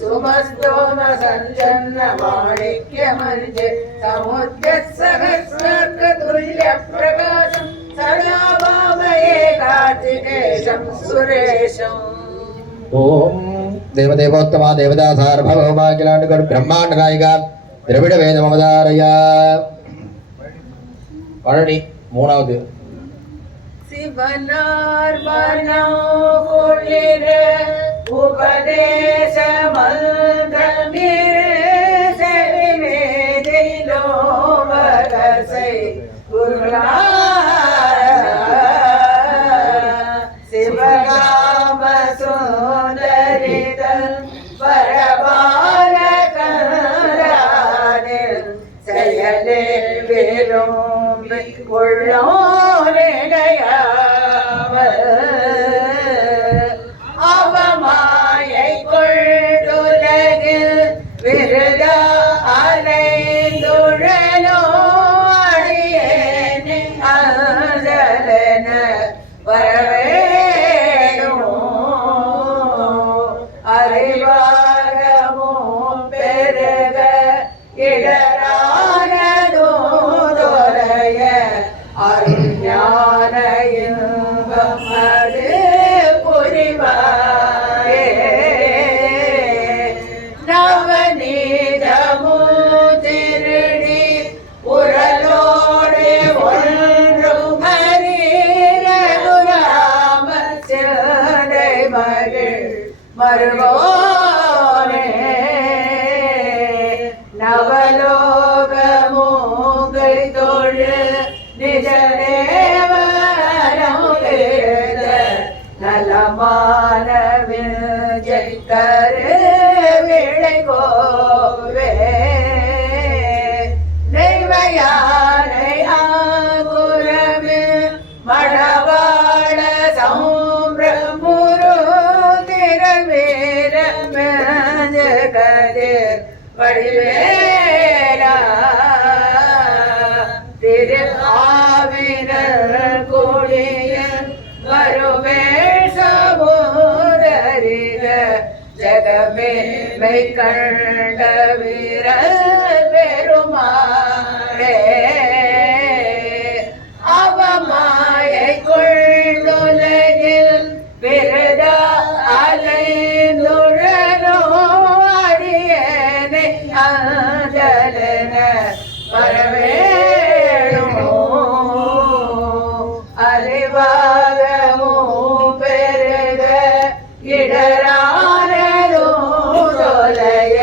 सुमस्तोम सञ्जन्न माणिक्यमर्जे समुद्यत्सहस्रकतुल्य प्रकाशं सदा भावये कार्तिकेशं सुरेशम्. ஓம் தேவதேவோத்தமா தேவதா சார்வபௌமா அகிலாண்டகோடி பிரம்மாண்ட நாயகா திரவிட வேத மமதாரயா. பழனி 3வது. சிவனார் மனோகுளிர உபதேச மல்கமிர் செவிமேதிலோ வரசை குருரா சிவகாம சுந்தரிதல் பரபாரகரானில் செயலே விரும்பி உள்ளோரையாவர் அவமாயை கொள்ளுலகில் விருத அலைந்துழலோ அடியேனே அந்தலன வரவேணும் அறிவாகமோ பெருக இடரானதோதொரைய அருஞான இன்பம் அது புரிவாயே நவநீதமு திருடி உரலோடு ஒன்று மரீரகுராம சிலை மகிழ் மருவோனே நவலோகமோகை தொழு நிஜதேவரமுகிருத நலமானவில் ஜெய்கரு விளைகோவே தெய்வயானை ஆகுரமே மடவாள சம்பிரமுரு திரவேரமேஜகதிர் வடிவேலா திரு ஆவினர் கொடியன் வருவேள் சமூதரிக ஜகமே மை கண்ட வீர பெருமாளே அவமாயை கொள்ளுலகில் விருத அலைந்துழலோ அடியேனை ஆதலன வரவேணும் அறிவாகமோ பெருக இடரானதோ தொலைய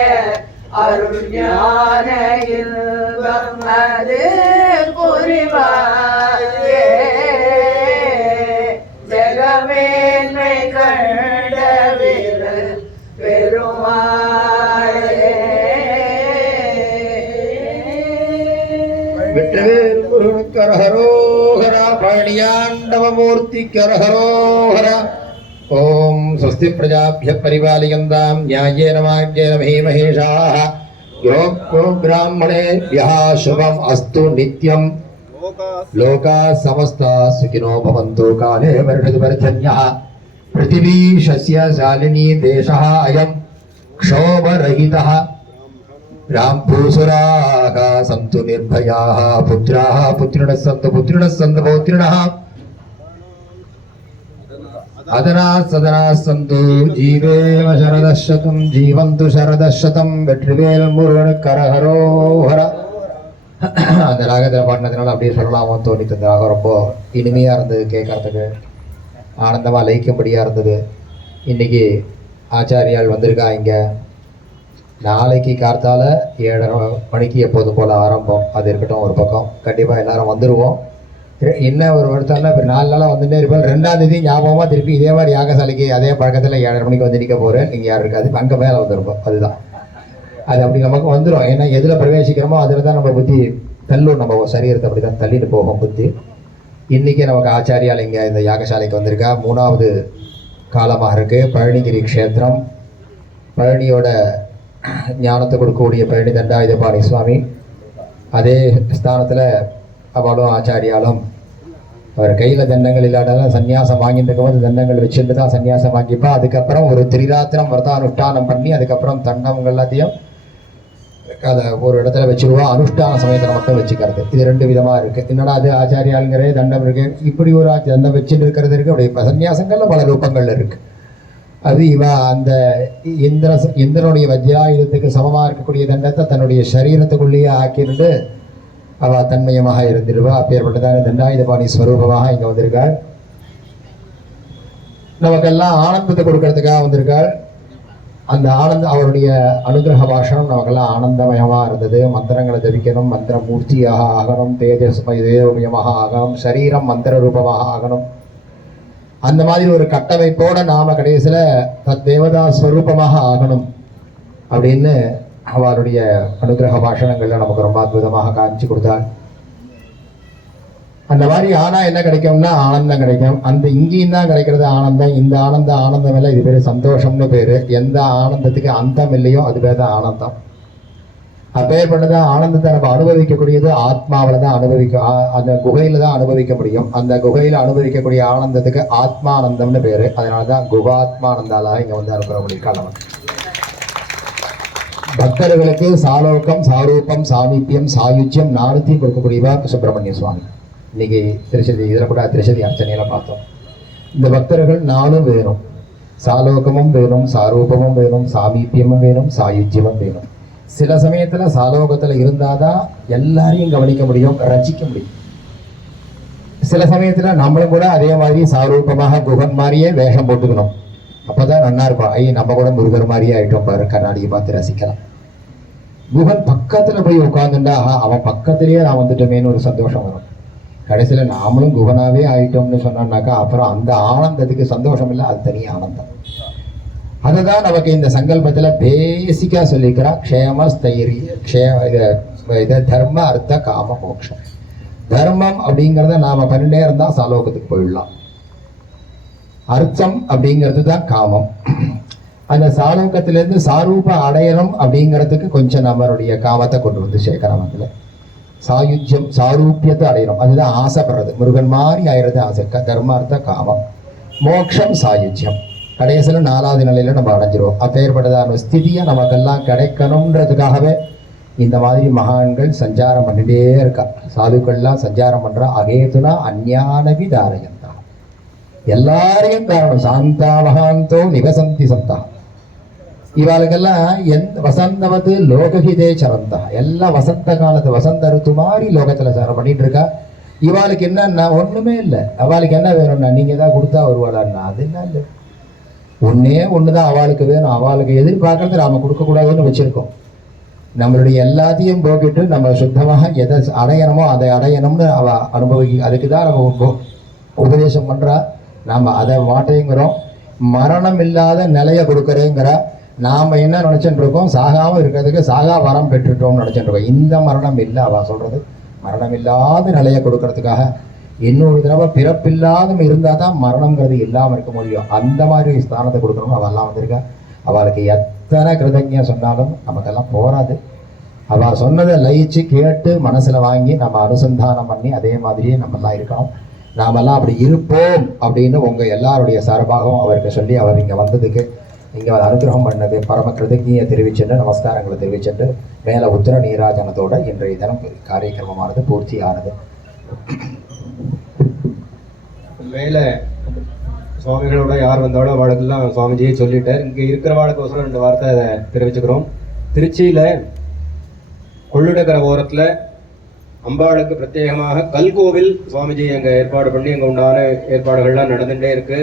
அருஞான இன்பம் அது புரிவாயே ஜகமேன்மை கண்டவிர பெருமாளே. வெற்றிவேல் முருகனுக்கு அரஹரோஹரா. பழனியாண்டவ மூர்த்திக்கு அரஹரோஹரா. ओम स्वस्ति प्रजाभ्यः परिपालयन्तां न्याय्येन मार्गेण महीमहेशाः यो ब्राह्मणेभ्यः शुभम् अस्तु नित्यम् लोकाः समस्ताः सुखिनो भवन्तु काले वर्षतु पर्जन्यः पृथिवी शस्यशालिनी देशः अयं क्षोभरहितः रामभूसुराः सन्तु निर्भयाः पुत्राः पुत्रिणः सन्तु पौत्रिणः अदनाः सदनाः सन्तु जीवेम शरदः शतं जीवन्तु शरदः शतं வெற்றிவேல் முருகன் கரஹரோஹர. அந்த ராகத்தில் பாடினதுனால அப்படியே சொல்லலாமோன்னு தோணித்து. அந்த ராகம் ரொம்ப இனிமையாக இருந்தது, கேட்கறதுக்கு ஆனந்தமாக லயிக்கும்படியாக இருந்தது. இன்னைக்கு ஆச்சாரியால் வந்திருக்கா இங்கே. நாளைக்கு கார்த்தால 7:30 மணிக்கு எப்போதும் போல் ஆரம்பம். அது இருக்கட்டும் ஒரு பக்கம். கண்டிப்பாக எல்லாரும் வந்துடுவோம். என்ன ஒரு வருத்தம்னா இப்போ 4 நாளாக வந்துட்டே இருப்பேன். 2ஆம் தேதி ஞாபகமாக திருப்பி இதே மாதிரி யாகசாலைக்கு அதே பழக்கத்தில் 7:30 மணிக்கு வந்து நிற்க போகிறேன். நீங்கள் யாரும் இருக்காது, அங்கே மேலே வந்துருப்போம். அதுதான் அது அப்படி நமக்கு வந்துடும். ஏன்னா எதில் பிரவேசிக்கிறோமோ அதில் தான் நம்ம புத்தி தள்ளும். நம்ம சரீரத்தை அப்படி தான் தள்ளிட்டு போகும் புத்தி. இன்றைக்கி நமக்கு ஆச்சாரியால் இங்கே இந்த யாகசாலைக்கு வந்திருக்கா. 3வது காலமாக இருக்குது. பழனிகிரி க்ஷேத்திரம், பழனியோட ஞானத்தை கொடுக்கக்கூடிய பழனி தண்டாயுதபாணி சுவாமி. அதே ஸ்தானத்தில் அவளும் ஆச்சாரியாலும் அவர் கையில் தண்டங்கள் இல்லாட்டாலும் சன்னியாசம் வாங்கிட்டு இருக்கும்போது தண்டங்கள் வச்சுட்டு தான் சன்னியாசம் வாங்கிப்பா. அதுக்கப்புறம் ஒரு திரிராத்திரம் விரதானுஷ்டானம் பண்ணி அதுக்கப்புறம் தண்டங்கள் எல்லாத்தையும் அதை ஒரு இடத்துல வச்சுருவா. அனுஷ்டான சமயத்தில் மட்டும் வச்சுக்கிறது. இது 2 விதமாக இருக்குது. என்னடா அது ஆச்சாரியாளுங்கிற தண்டம் இருக்குது, இப்படி ஒரு தண்டம் வச்சுட்டு இருக்கிறது இருக்குது. அப்படி சன்னியாசங்கள்ல பல ரூபங்கள்ல இருக்குது. அது அந்த இந்திரனுடைய வஜ்ராயுதத்துக்கு சமமாக இருக்கக்கூடிய தண்டத்தை தன்னுடைய சரீரத்துக்குள்ளேயே ஆக்கிட்டு அவள் தன்மயமாக இருந்துடுவா. அப்பேற்பட்டதான தண்டாயுதபாணி ஸ்வரூபமாக இங்கே வந்திருக்காள். நமக்கெல்லாம் ஆனந்தத்தை கொடுக்கறதுக்காக வந்திருக்காள். அந்த அவருடைய அனுகிரக பாஷணம் நமக்கெல்லாம் ஆனந்தமயமாக இருந்தது. மந்திரங்களை ஜபிக்கணும், மந்திர மூர்த்தியாக ஆகணும், தேஜமயமாக ஆகணும், சரீரம் மந்திர ரூபமாக ஆகணும். அந்த மாதிரி ஒரு கட்டமைப்போட நாம கடைசியில் தேவதா ஸ்வரூபமாக ஆகணும் அப்படின்னு அவருடைய அனுகிரக பாஷணங்கள்ல நமக்கு ரொம்ப அற்புதமாக காமிச்சு கொடுத்தாள். அந்த மாதிரி ஆனா என்ன கிடைக்கும்னா ஆனந்தம் கிடைக்கும். அந்த இங்கேயும் தான் கிடைக்கிறது ஆனந்தம். இந்த ஆனந்தம் இல்லை, இது பேரு சந்தோஷம்னு பேரு. எந்த ஆனந்தத்துக்கு அந்தம் இல்லையோ அது பேர் தான் ஆனந்தம். அப்பேற்பட்டதான் ஆனந்தத்தை நம்ம அனுபவிக்கக்கூடியது ஆத்மாவில் தான் அந்த குகையில தான் அனுபவிக்க முடியும். அந்த குகையில அனுபவிக்கக்கூடிய ஆனந்தத்துக்கு ஆத்மானந்தம்னு பேரு. அதனாலதான் குகாத்மானந்தாலா இங்க வந்து அனுப்புற முடியிருக்கா. நமக்கு பக்தர்களுக்கு சாலோகம், சாரூபம், சாமீபியம், சாயுஜ்யம் 4த்தையும் கொடுக்கக்கூடியவா சுப்பிரமணிய சுவாமி. இன்னைக்கு திருச்சதி இதில் கூட திருச்சதி அர்ச்சனையில பார்த்தோம். இந்த பக்தர்கள் 4ம் வேணும். சாலோகமும் வேணும், சாரூபமும் வேணும், சாமீபியமும் வேணும், சாயுஜ்யமும் வேணும். சில சமயத்துல சாலோகத்துல இருந்தாதான் எல்லாரையும் கவனிக்க முடியும், ரசிக்க முடியும். சில சமயத்துல நம்மளும் கூட அதே மாதிரி சாரூபமாக குகன் மாதிரியே வேஷம் போட்டுக்கணும். அப்பதான் நல்லா இருக்கும். நம்ம கூட முருகர் மாதிரியே ஆயிட்டோம் பாரு, கண்ணாடியை பார்த்து ரசிக்கலாம். குகன் பக்கத்துல போய் உட்கார்ந்துட்டா அவன் பக்கத்திலேயே நான் வந்துட்டோமேன்னு ஒரு சந்தோஷம் வரும். கடைசியில நாமளும் குகனாவே ஆயிட்டோம்னு சொன்னாக்கா அப்புறம் அந்த ஆனந்தத்துக்கு சந்தோஷம் இல்லை, அது தனி ஆனந்தம். அதுதான் நமக்கு இந்த சங்கல்பத்துல பேசிக்கா சொல்லிக்கிறா. க்ஷேம ஸ்தைரிய தர்ம அர்த்த காம மோட்சம். தர்மம் அப்படிங்கிறத நாம பண்ணிட்டே இருந்தா சாலோகத்துக்கு போயிடலாம். அர்த்தம் அப்படிங்கிறது தான் காமம். அந்த சாலோகத்திலிருந்து சாரூப அடையணும் அப்படிங்கிறதுக்கு கொஞ்சம் நம்மளுடைய காமத்தை கொண்டு வந்து சேர்க்கிறோம். அதுல சாயுஜ்யம், சாரூபியத்தை அடையணும், அதுதான் ஆசைப்படுறது. முருகன் மாதிரி ஆயிடுறது ஆசை. தர்மார்த்த காமம், மோட்சம், சாயுஜ்யம். கடைசியில் 4வது நிலையில நம்ம அடைஞ்சிருவோம். அப்பேற்பட்டதான ஸ்திதியை நமக்கெல்லாம் கிடைக்கணுன்றதுக்காகவே இந்த மாதிரி மகான்கள் சஞ்சாரம் பண்ணிட்டே இருக்கா. சாதுக்கள்லாம் சஞ்சாரம் பண்றா. அகேதுனா அஞ்ஞானவி தாரயந்தா, எல்லாரையும் காரணம். சாந்தா மகாந்தோ நிவசந்தி சந்தா. இவாளுக்கெல்லாம் வசந்தவது லோகஹிதே சரந்தா. எல்லாம் வசந்த காலத்து வசந்த ருத்து மாதிரி லோகத்துல சாரம் பண்ணிட்டு இருக்கா. இவாளுக்கு என்னன்னா ஒண்ணுமே இல்லை. அவளுக்கு என்ன வேணும்னா நீங்க தான் கொடுத்தா வருவாளான்னா அது என்ன இல்லை. ஒண்ணுதான் அவளுக்கு வேணும். அவளுக்கு எதிர்பார்க்கறது நாம கொடுக்க கூடாதுன்னு வச்சிருக்கோம். நம்மளுடைய எல்லாத்தையும் போக்கிட்டு நம்ம சுத்தமாக எதை அடையணுமோ அதை அடையணும்னு அவ அதுக்குதான் நம்ம உபதேசம் பண்றா. நாம அதை மாட்டேங்கிறோம். மரணம் இல்லாத நிலையை கொடுக்கறேங்கிற. நாம என்ன நினைச்சுட்டு இருக்கோம், சாகாம இருக்கிறதுக்கு சாகா வரம் பெற்றுட்டோம்னு நினைச்சுட்டு இருக்கோம். இந்த மரணம் இல்லை. அவ சொல்றது மரணம் இல்லாத நிலையை கொடுக்கறதுக்காக இன்னொரு தடவை பிறப்பில்லாத இருந்தால் தான் மரணங்கிறது இல்லாமல் இருக்க முடியும். அந்த மாதிரி ஸ்தானத்தை கொடுக்கணும். அவெல்லாம் வந்திருக்கா. அவளுக்கு எத்தனை கிருதஜ்ஞம் சொன்னாலும் நமக்கெல்லாம் போராது. அவள் சொன்னதை லயிச்சு கேட்டு மனசில் வாங்கி நம்ம அனுசந்தானம் பண்ணி அதே மாதிரியே நம்மெல்லாம் இருக்கணும். நாமெல்லாம் அப்படி இருப்போம் அப்படின்னு உங்கள் எல்லாருடைய சார்பாகவும் அவருக்கு சொல்லி அவர் இங்கே வந்ததுக்கு இங்கே அனுகிரகம் பண்ணது பரம கிருதஜ்ஞியை தெரிவிச்சுட்டு நமஸ்காரங்களை தெரிவிச்சுட்டு மேலே உத்தர நீராஜனத்தோட இன்றைய தினம் காரியக்கிரமமானது பூர்த்தி ஆனது. மேலே சுவாமிகளோட யார் வந்தாலும் அவளுக்கெல்லாம் சுவாமிஜியே சொல்லிட்டார். இங்கே இருக்கிறவாளுக்கோசரம் 2 வார்த்தை அதை தெரிவிச்சுக்கிறோம். திருச்சியில் கொள்ளிடக்கரை ஓரத்தில் அம்பாளுக்கு பிரத்யேகமாக கல்கோவில் சுவாமிஜி அங்கே ஏற்பாடு பண்ணி அங்கே உண்டான ஏற்பாடுகள்லாம் நடந்துகிட்டே இருக்கு.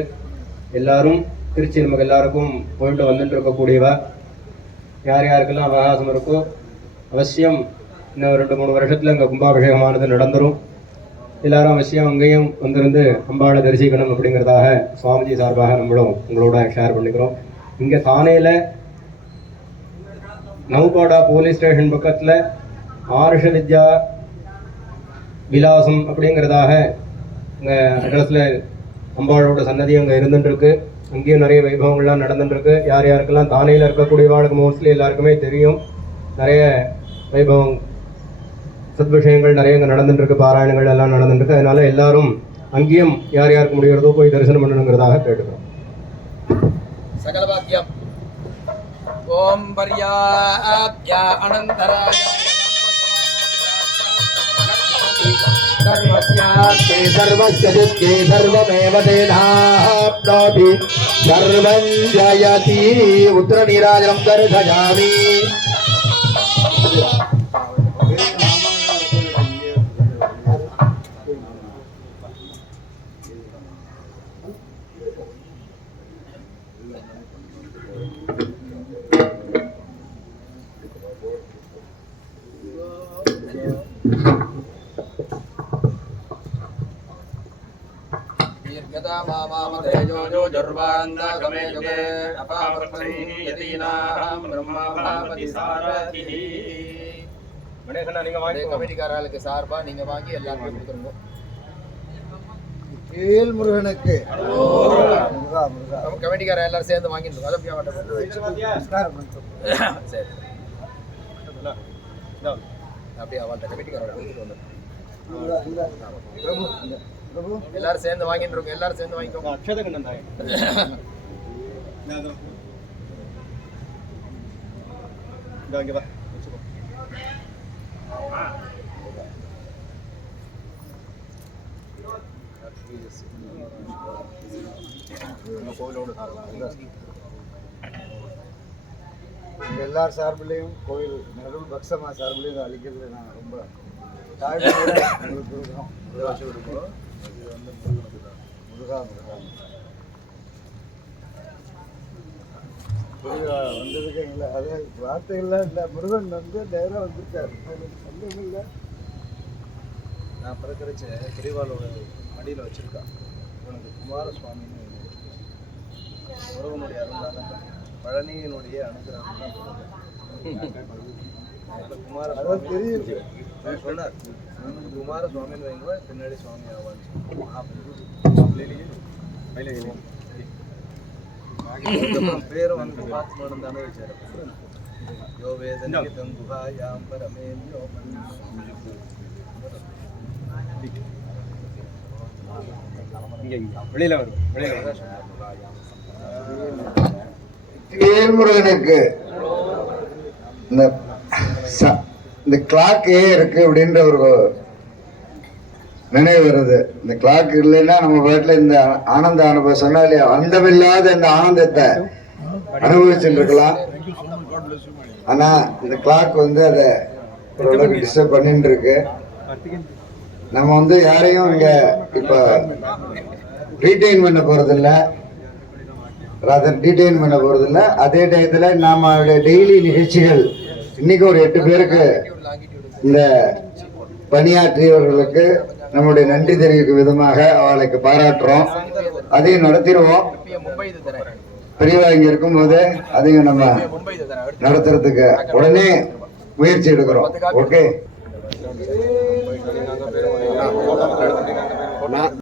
எல்லாரும் திருச்சி நமக்கு எல்லாருக்கும் போயிட்டு வந்துட்டு இருக்கக்கூடியவா. யார் யாருக்கெல்லாம் அவகாசம் இருக்கோ அவசியம் இன்னும் 2-3 வருஷத்தில் அங்கே கும்பாபிஷேகமானது நடந்துடும். எல்லாரும் அவசியம் அங்கேயும் வந்திருந்து அம்பாளை தரிசிக்கணும் அப்படிங்கிறதாக சுவாமிஜி சார்பாக நம்மளும் உங்களோட ஷேர் பண்ணிக்கிறோம். இங்கே தானேல நவுபாடா போலீஸ் ஸ்டேஷன் பக்கத்தில் ஆர்ஷ வித்யா விலாசம் அப்படிங்கிறதாக இங்கே அட்ரஸில் அம்பாளோட சன்னதி அங்கே இருந்துட்டுருக்கு. அங்கேயும் நிறைய வைபவங்கள்லாம் நடந்துட்டுருக்கு. யார் யாருக்கெல்லாம் தானேயில் இருக்கக்கூடியவாளுக்கு மோஸ்ட்லி எல்லாருக்குமே தெரியும். நிறைய வைபவம் சத்விஷயங்கள் நிறைய இங்கே நடந்துட்டுருக்கு. பாராயணங்கள் எல்லாம் நடந்துட்டுருக்கு. அதனால எல்லாரும் அங்கேயும் யார் யாருக்கு முடிகிறதோ போய் தரிசனம் பண்ணணுங்கிறதாக கேட்டுக்கிறோம். சகல வாக்கியம் ஓம் பர்யாப்யா அனந்தராய सर्वस्यास्ते सर्वस्य जित्ते सर्वमेव तेनाप्नोति सर्वं जयति. उत्तरनीराजनं दर्शयामि. கமிட்டிக்காரர்களுக்கு சார்பா நீங்க வாங்கி எல்லாருக்கும் கொடுத்துருங்க. வேல் முருகனுக்கு கமிட்டிக்கார எல்லாரும் சேர்ந்து வாங்கிட்டு சரி அப்படியே அவள்கிட்ட கமிட்டிக்கார கொடுத்துட்டு வந்து எல்லாரும் சேர்ந்து வாங்கிட்டு இருக்கோம். எல்லாரும் சேர்ந்து வாங்கிக்கோங்க. அக்ஷத கண்ணந்தாய் இங்க வா எல்லார் சார்பிலையும் கோயில் நடுவில் பக்ஸமா சார்பிலையும் அழிக்கிறது நான் ரொம்ப தாழ்மையோட உங்களுக்கு கொடுக்குறோம். இது வந்து முருகனுக்கு தான். முருகா வந்ததுக்கு இல்லை அதே வார்த்தைகள்லாம் இல்லை. முருகன் வந்து நேராக வந்திருக்காரு. சந்தேகம் இல்லை. நான் பிறக்கிறச்ச பெரியவாளோட மடியில் வச்சுருக்கான். உனக்கு குமாரசுவாமின்னு முருகனுடைய அருளால் பழனியினுடைய அனுகிரகம் தான் குமார அதான் தெரியுது சொன்னார். குமாரசுவாமின்னு வைங்க பின்னாடி சுவாமி ஆவான்னு பேரும் வந்து பாத்மானம் தானே வச்சார். யோ வேதனே தங்குகாயாம் பரமேந்திரோ வெளியில வரும். வெளியில வேல்முருகனுக்கு இந்த கிளாக் ஏன் இருக்கு அப்படின்ற ஒரு நினைவு வருது. இந்த கிளாக் இல்லைன்னா நம்ம வீட்டில் இந்த ஆனந்த அனுபவம் சொன்னா இல்லையா, அந்தமில்லாத இந்த ஆனந்தத்தை அனுபவிச்சுட்டு இருக்கலாம். ஆனா இந்த கிளாக் வந்து அதை ஓரளவுக்கு டிஸ்டர்ப் பண்ணிட்டு இருக்கு. நம்ம வந்து யாரையும் இங்க இப்ப ரீட்டைன் பண்ண போறதில்லை, டீடைன் பண்ண போறதில்லை. அதே டயத்துல நாம டெய்லி நிகழ்ச்சிகள் இன்னைக்கு ஒரு 8 பேருக்கு இந்த பணியாற்றியவர்களுக்கு நம்முடைய நன்றி தெரிவிக்கும் விதமாக அவளுக்கு பாராட்டுறோம். அதையும் நடத்திடுவோம். பெரியவா இங்க இருக்கும் போது அதையும் நம்ம நடத்துறதுக்கு உடனே முயற்சி எடுக்கிறோம். ஓகே. நான்